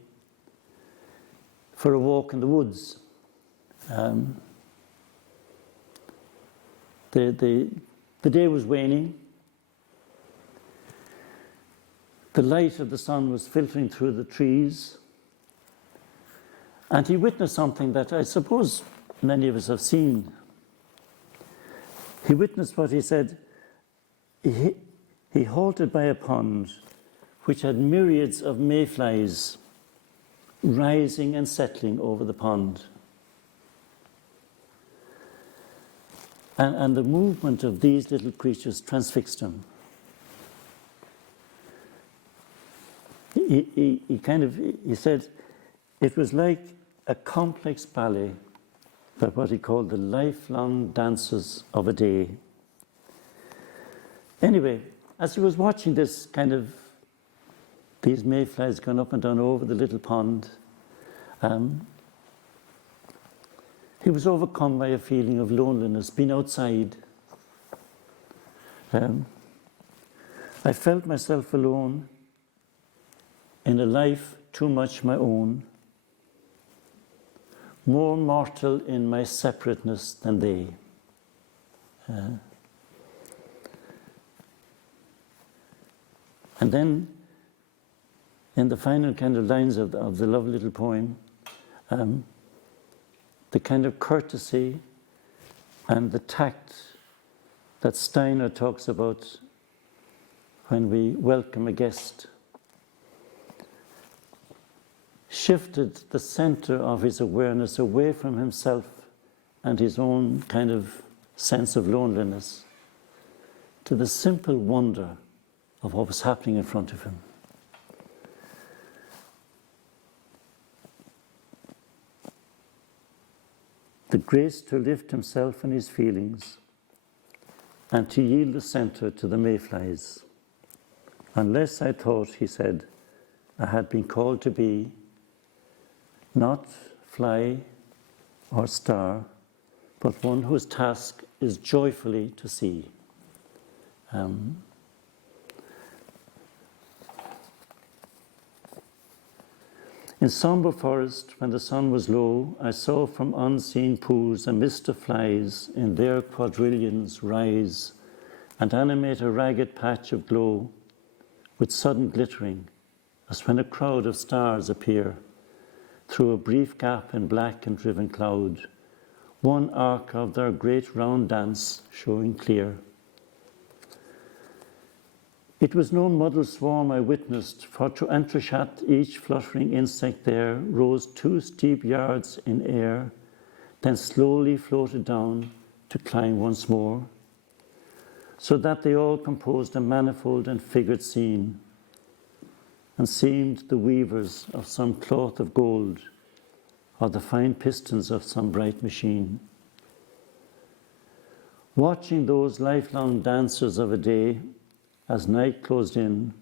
for a walk in the woods. The day was waning. The light of the sun was filtering through the trees, and he witnessed something that I suppose many of us have seen. He witnessed what he said. He halted by a pond which had myriads of mayflies rising and settling over the pond. And the movement of these little creatures transfixed him. He said it was like a complex ballet, but what he called the lifelong dances of a day. Anyway, as he was watching this these mayflies going up and down over the little pond, he was overcome by a feeling of loneliness, being outside. I felt myself alone in a life too much my own, more mortal in my separateness than they. And then, in the final lines of the lovely little poem, the kind of courtesy and the tact that Steiner talks about when we welcome a guest shifted the center of his awareness away from himself and his own sense of loneliness to the simple wonder of what was happening in front of him. The grace to lift himself and his feelings and to yield the center to the mayflies. Unless I thought, he said, I had been called to be not fly or star, but one whose task is joyfully to see. In sombre forest, when the sun was low, I saw from unseen pools a mist of flies in their quadrillions rise and animate a ragged patch of glow with sudden glittering, as when a crowd of stars appear through a brief gap in black and driven cloud, one arc of their great round dance showing clear. It was no muddled swarm I witnessed, for to entrechat each fluttering insect there rose 2 steep yards in air, then slowly floated down to climb once more, so that they all composed a manifold and figured scene, and seemed the weavers of some cloth of gold, or the fine pistons of some bright machine. Watching those lifelong dancers of a day, as night closed in,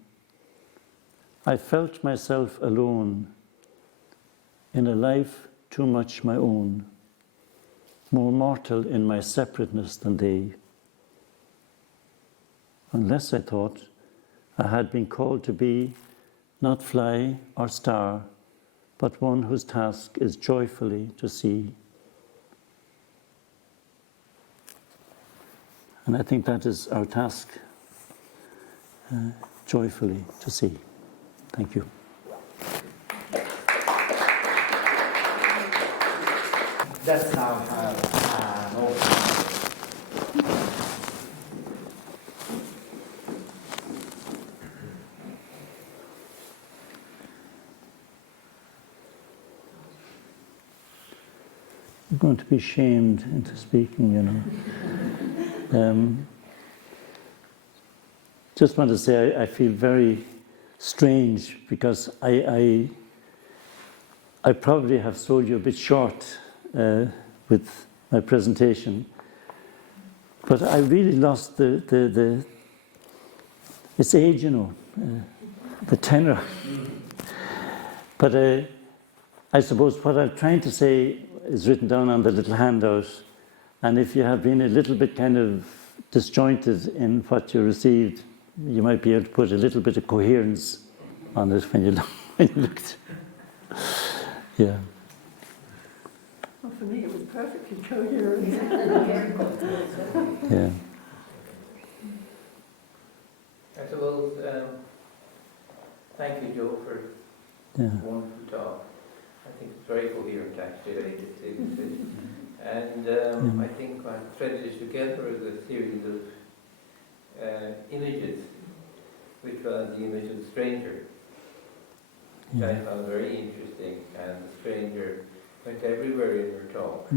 I felt myself alone in a life too much my own, more mortal in my separateness than they. Unless I thought I had been called to be not fly or star, but one whose task is joyfully to see. And I think that is our task, joyfully to see. Thank you. Let's now have an open. I'm going to be shamed into speaking, Just want to say I feel very strange because I probably have sold you a bit short with my presentation, but I really lost the its age, you know, the tenor. But I suppose what I'm trying to say is written down on the little handout, and if you have been a little bit kind of disjointed in what you received, you might be able to put a little bit of coherence on it when you looked. Yeah. Well, for me, it was perfectly coherent. Yeah. I suppose, thank you, Joe, for Yeah. wonderful talk. I think it's very coherent, actually, very distinct. And I think what threaded it together is a series of images, which was the image of the stranger, which I found very interesting, and the stranger went everywhere in your talk.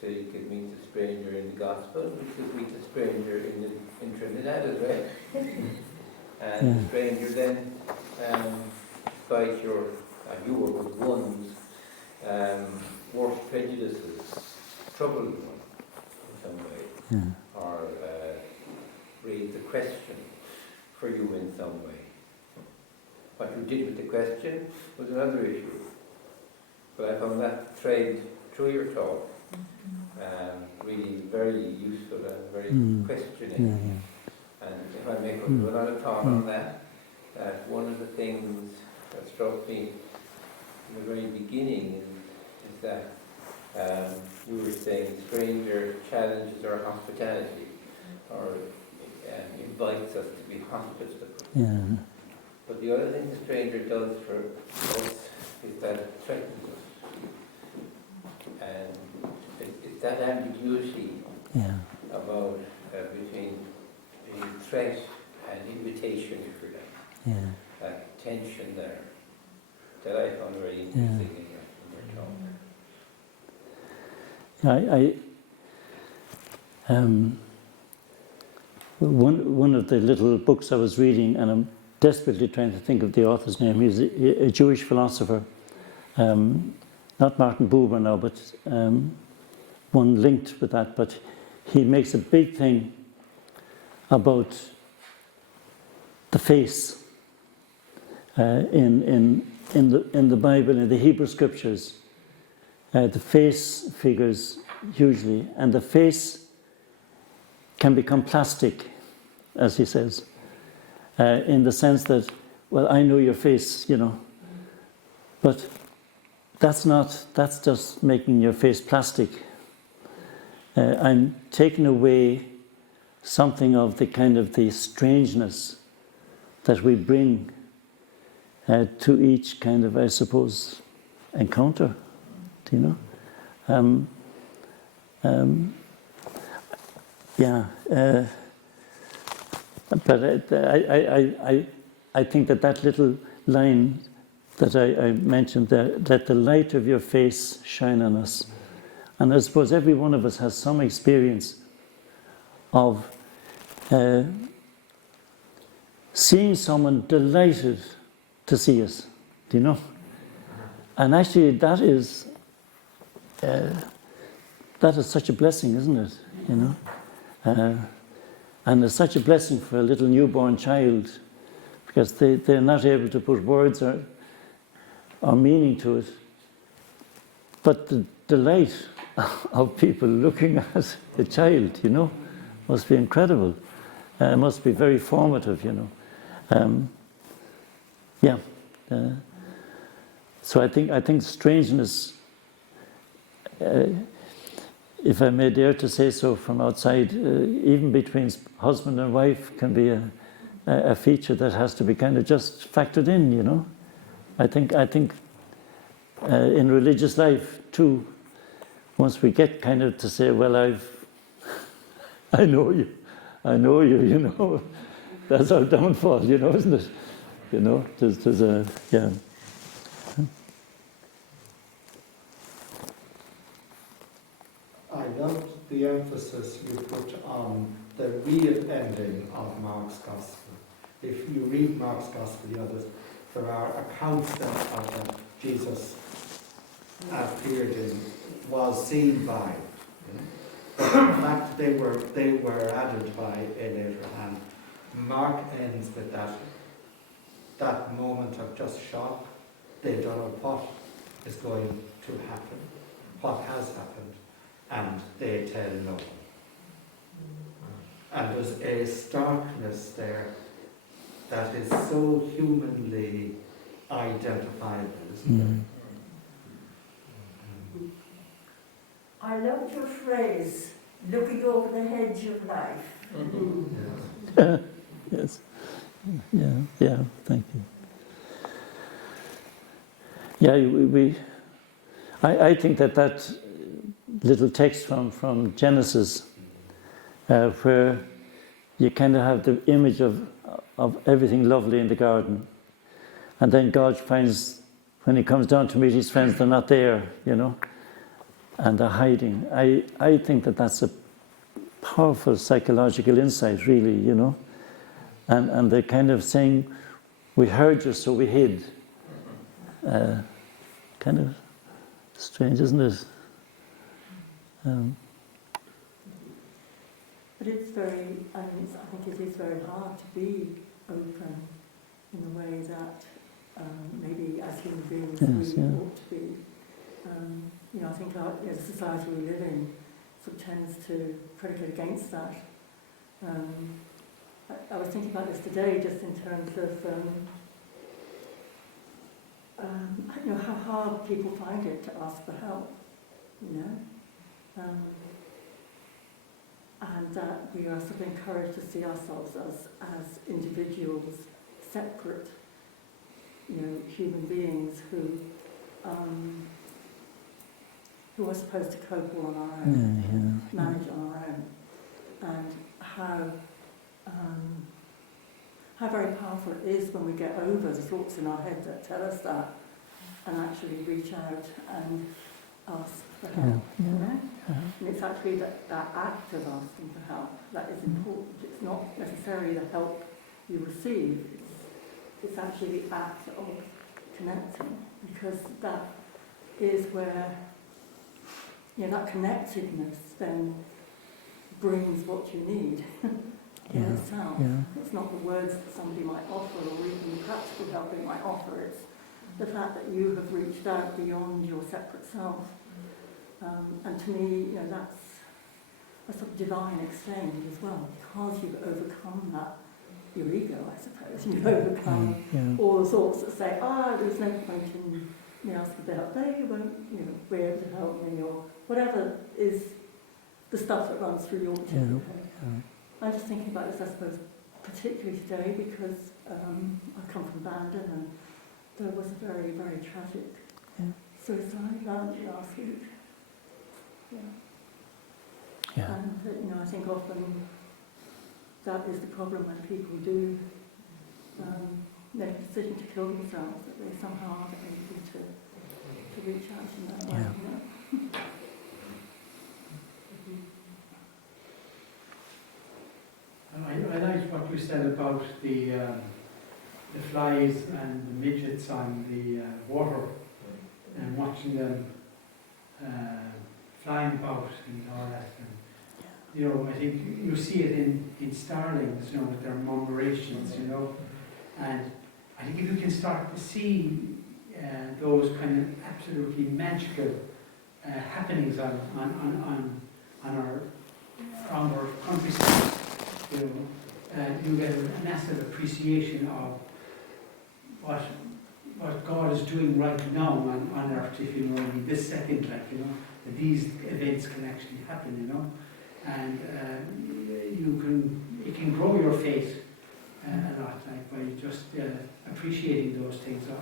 So you could meet the stranger in the gospel, you could meet the stranger in Trinidad as well. And the stranger then, despite you were with one's worst prejudices, troubled one in some way, or raised a question for you in some way. What you did with the question was another issue. But I found that thread through your talk really very useful and very questioning. And if I may put another thought on that, one of the things that struck me in the very beginning is that you were saying stranger challenges our hospitality, or invites us to be hospitable. Yeah. But the other thing the stranger does for us is that it threatens us. And it's that ambiguity about between threat and invitation, if you like. That tension there that I found very interesting in your talk. One of the little books I was reading, and I'm desperately trying to think of the author's name. He's a Jewish philosopher, not Martin Buber now, but one linked with that. But he makes a big thing about the face in the Bible, in the Hebrew Scriptures. The face figures hugely, and the face can become plastic, as he says, in the sense that, well, I know your face, you know, but that's just making your face plastic. I'm taking away something of the kind of the strangeness that we bring to each kind of, I suppose, encounter, do you know? But I think that little line that I mentioned there, let the light of your face shine on us. And I suppose every one of us has some experience of seeing someone delighted to see us, do you know? And actually that is such a blessing, isn't it? You know? And it's such a blessing for a little newborn child, because they're not able to put words or meaning to it. But the delight of people looking at the child, you know, must be incredible. It must be very formative, you know. So I think strangeness, if I may dare to say so from outside, even between husband and wife, can be a feature that has to be kind of just factored in, you know. I think in religious life too, once we get kind of to say, well, I know you, you know, that's our downfall, you know, isn't it? You know, there's a, yeah. I loved the emphasis you put on the real ending of Mark's Gospel. If you read Mark's Gospel, the others, there are accounts that Jesus appeared in, was seen by. But in fact, they were added by a later hand. Mark ends with that moment of just shock. They don't know what is going to happen, what has happened, and they tell no one. And there's a starkness there that is so humanly identifiable, isn't there? I loved your phrase, looking over the hedge of life. Yes. Yes. Yeah, thank you. Yeah, I think that little text from Genesis, where you kind of have the image of everything lovely in the garden, and then God finds, when he comes down to meet his friends, they're not there, and they're hiding. I think that's a powerful psychological insight, really, and they're kind of saying, we heard you, so we hid. Kind of strange, isn't it? But it's very, I think it is very hard to be open in the way that maybe as human beings we ought to be. I think the society we live in sort of tends to predicate against that. I was thinking about this today, just in terms of how hard people find it to ask for help, and that we are sort of encouraged to see ourselves as individuals, separate, human beings who are supposed to cope all on our own, manage on our own, and how very powerful it is when we get over the thoughts in our head that tell us that, and actually reach out and ask for help. And it's actually that act of asking for help that is important. It's not necessarily the help you receive, it's actually the act of connecting, because that is where that connectedness then brings what you need in itself. It's not the words that somebody might offer or even the practical help they might offer, it's the fact that you have reached out beyond your separate self. And to me, that's a sort of divine exchange as well, because you've overcome that, your ego, I suppose. You've overcome all the thoughts that say, there's no point in me asking for help. They won't, be able to help me, or whatever is the stuff that runs through your particular head. I'm just thinking about this, I suppose, particularly today, because I come from Bandon, and there was a very, very tragic suicide last week. And I think often that is the problem when people do make a decision to kill themselves, that they somehow are able to reach out in that way. I liked what you said about the flies and the midgets on the water, and watching them flying about and all that. And, I think you see it in starlings, with their murmurations, and I think if you can start to see those kind of absolutely magical happenings on our countryside, you get a massive appreciation of what God is doing right now on earth, if in this second, that these events can actually happen, and it can grow your faith a lot, by just appreciating those things of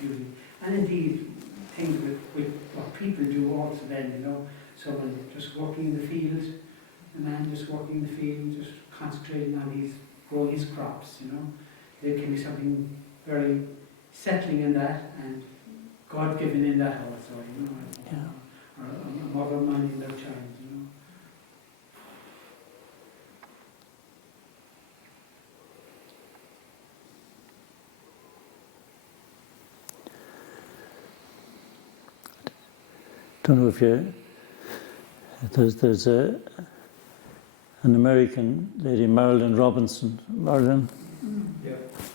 beauty, and indeed things with what people do also. Then someone just working in the field, a man just working in the field, just concentrating on growing his crops. There can be something very settling in that, and God-given in that also. Or a mother minding their child. Don't know if There's an American lady, Marilyn Robinson. Marilyn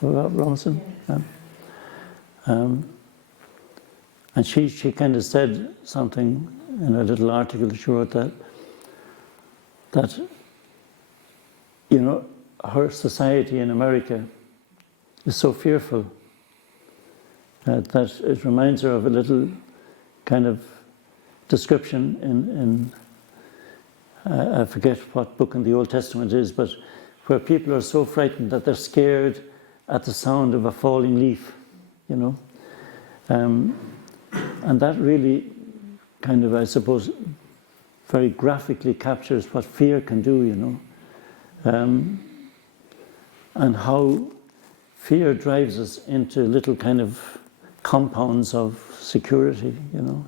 Robinson? And she kind of said something in a little article that she wrote that you know, her society in America is so fearful that it reminds her of a little kind of description in I forget what book in the Old Testament it is, but where people are so frightened that they're scared at the sound of a falling leaf, you know. And that really kind of, I suppose, very graphically captures what fear can do, you know. And how fear drives us into little kind of compounds of security, you know.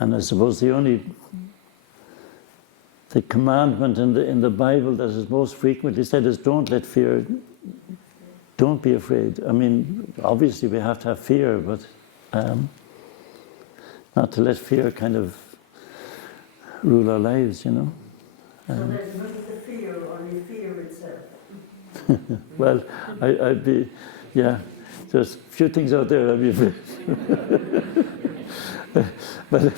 And I suppose the commandment in the Bible that is most frequently said is don't be afraid. I mean, obviously we have to have fear, but not to let fear kind of rule our lives, you know. So there's none of the fear, only fear itself. Well, I'd be, yeah, there's a few things out there I'd be afraid. But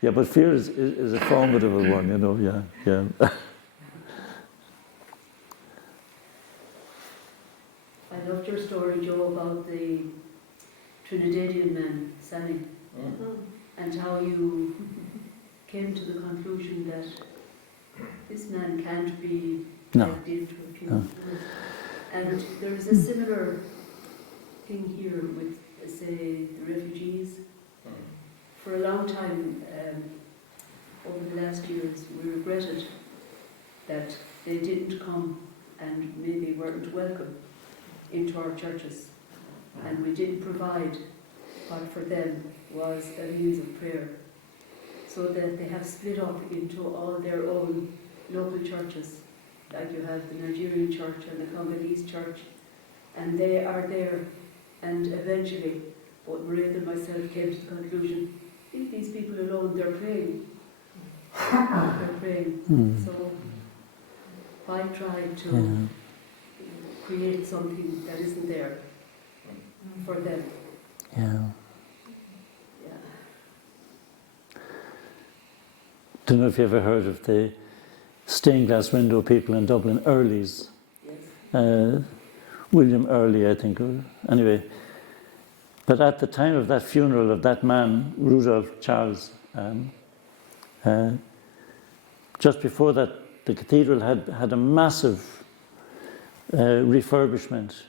yeah, but fear is a formidable one, you know. Yeah. I loved your story, Joe, about the Trinidadian man, Sammy, and how you came to the conclusion that this man can't be dragged into a pew. No. And there is a similar thing here with, say, the refugees. For a long time, over the last years, we regretted that they didn't come and maybe weren't welcome into our churches. And we didn't provide what for them was a means of prayer. So that they have split up into all their own local churches. Like you have the Nigerian church and the Congolese church. And they are there. And eventually, both Maria and myself came to the conclusion, leave these people alone, they're praying. They're praying. So why try to create something that isn't there for them? Yeah. Don't know if you ever heard of the stained glass window people in Dublin, Earlys. Yes. William Early, I think. Anyway, but at the time of that funeral of that man, Rudolph Charles, just before that, the cathedral had a massive refurbishment,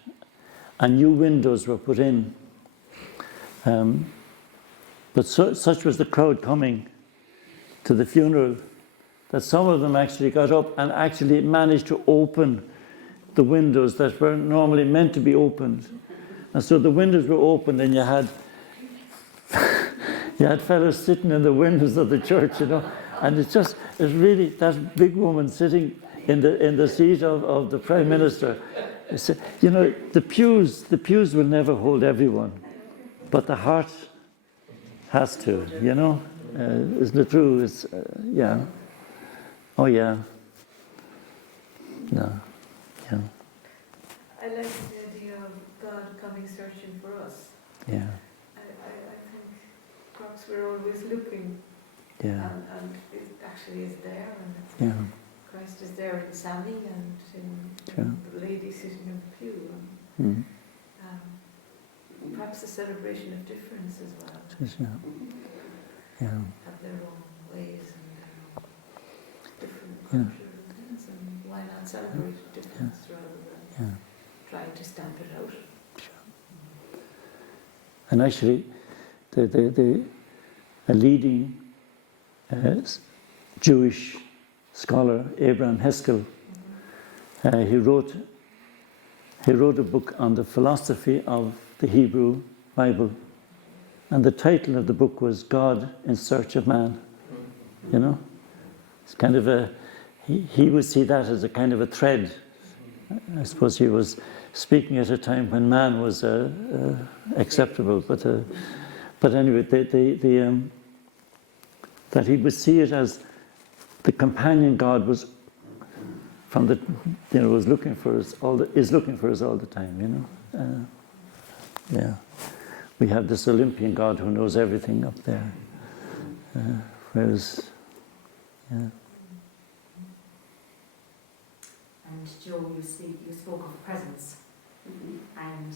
and new windows were put in. But such was the crowd coming to the funeral that some of them actually got up and actually managed to open the windows that were normally meant to be opened. And so the windows were opened, and you had fellows sitting in the windows of the church, you know. And it's really that big woman sitting in the seat of the Prime Minister. You know, the pews will never hold everyone, but the heart has to, you know. Isn't it true? It's, yeah. Oh, yeah. No. Yeah. I like the idea of God coming searching for us. Yeah. I think perhaps we're always looking, Yeah. and it actually is there, and Yeah. Christ is there in Sammy and in the lady sitting in the pew. And, perhaps a celebration of difference as well. Yeah. Have their own ways and their own different cultures and things, and why not celebrate difference rather than trying to stamp it out? And actually, a leading Jewish scholar, Abraham Heskel, he wrote a book on the philosophy of the Hebrew Bible, and the title of the book was God in Search of Man. You know, it's kind of he would see that as a kind of a thread. I suppose he was speaking at a time when man was acceptable. But anyway, that he would see it as the companion God was from the, was looking for us is looking for us all the time. Yeah, we have this Olympian God who knows everything up there, whereas, yeah. And Joe, you spoke of presence, and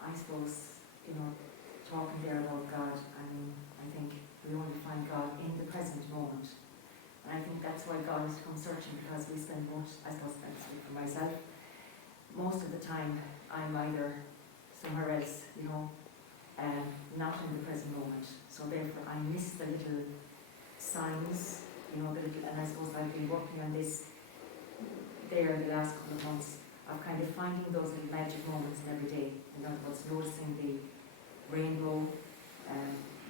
I suppose, talking there about God, I think we only find God in the present moment. And I think that's why God has come searching, because we spend most, I suppose I speak for myself, most of the time I'm either somewhere else, not in the present moment. So therefore I miss the little signs, and I suppose I've been working on this there the last couple of months of kind of finding those little magic moments in every day. In other words, noticing the rainbow,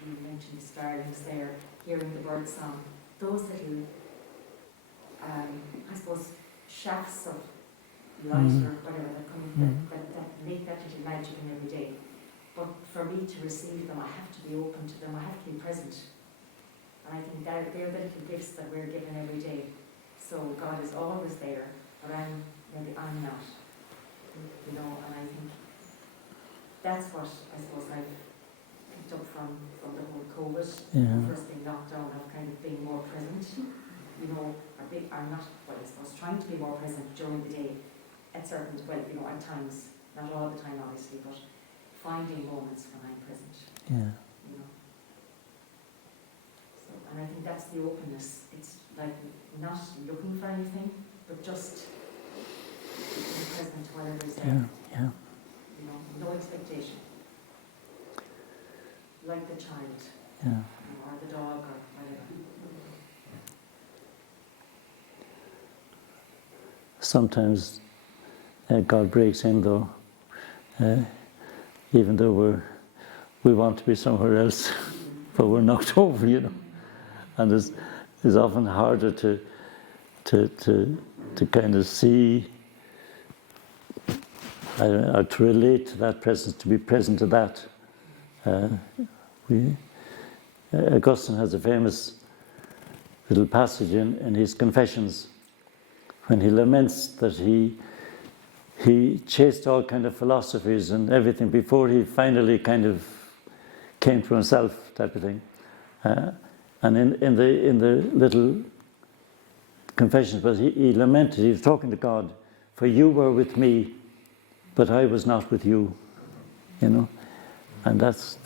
you mentioned the starlings there, hearing the bird song, those little, I suppose, shafts of light or whatever that come that make that little magic in every day. But for me to receive them, I have to be open to them, I have to be present. And I think they're the little gifts that we're given every day. So God is always there, but maybe I'm not. And I think that's what I suppose I've picked up from the whole COVID, first being locked down, of kind of being more present, I suppose trying to be more present during the day at certain, at times, not all the time obviously, but finding moments when I'm present. Yeah. So, and I think that's the openness. It's like not looking for anything, but just being present to whatever's there. Yeah. No expectation. Like the child, or the dog, or whatever. Sometimes God breaks in, though, even though we want to be somewhere else, but we're knocked over, and it's often harder to kind of see, or to relate to that presence, to be present to that. Augustine has a famous little passage in his Confessions when he laments that he chased all kind of philosophies and everything before he finally kind of came to himself, type of thing. And in the little Confessions, but he lamented, he was talking to God, for you were with me, but I was not with you, and that's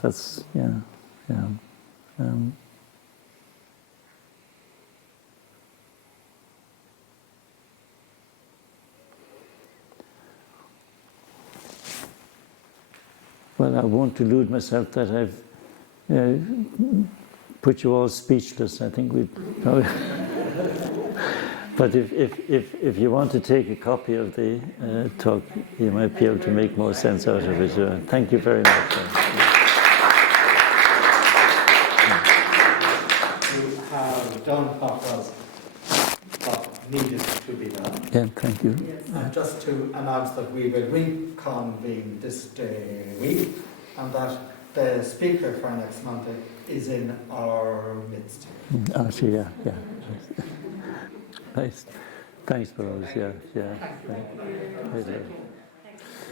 well, I won't delude myself that I've put you all speechless. I think we probably. But if you want to take a copy of the talk, you might be able to make more sense out of it. Thank you very much. You have done what needed to be done. Yeah, thank you. And just to announce that we will reconvene this week, and that the speaker for next Monday is in our midst. Actually, yeah. Nice. Thanks, Rose. Yeah.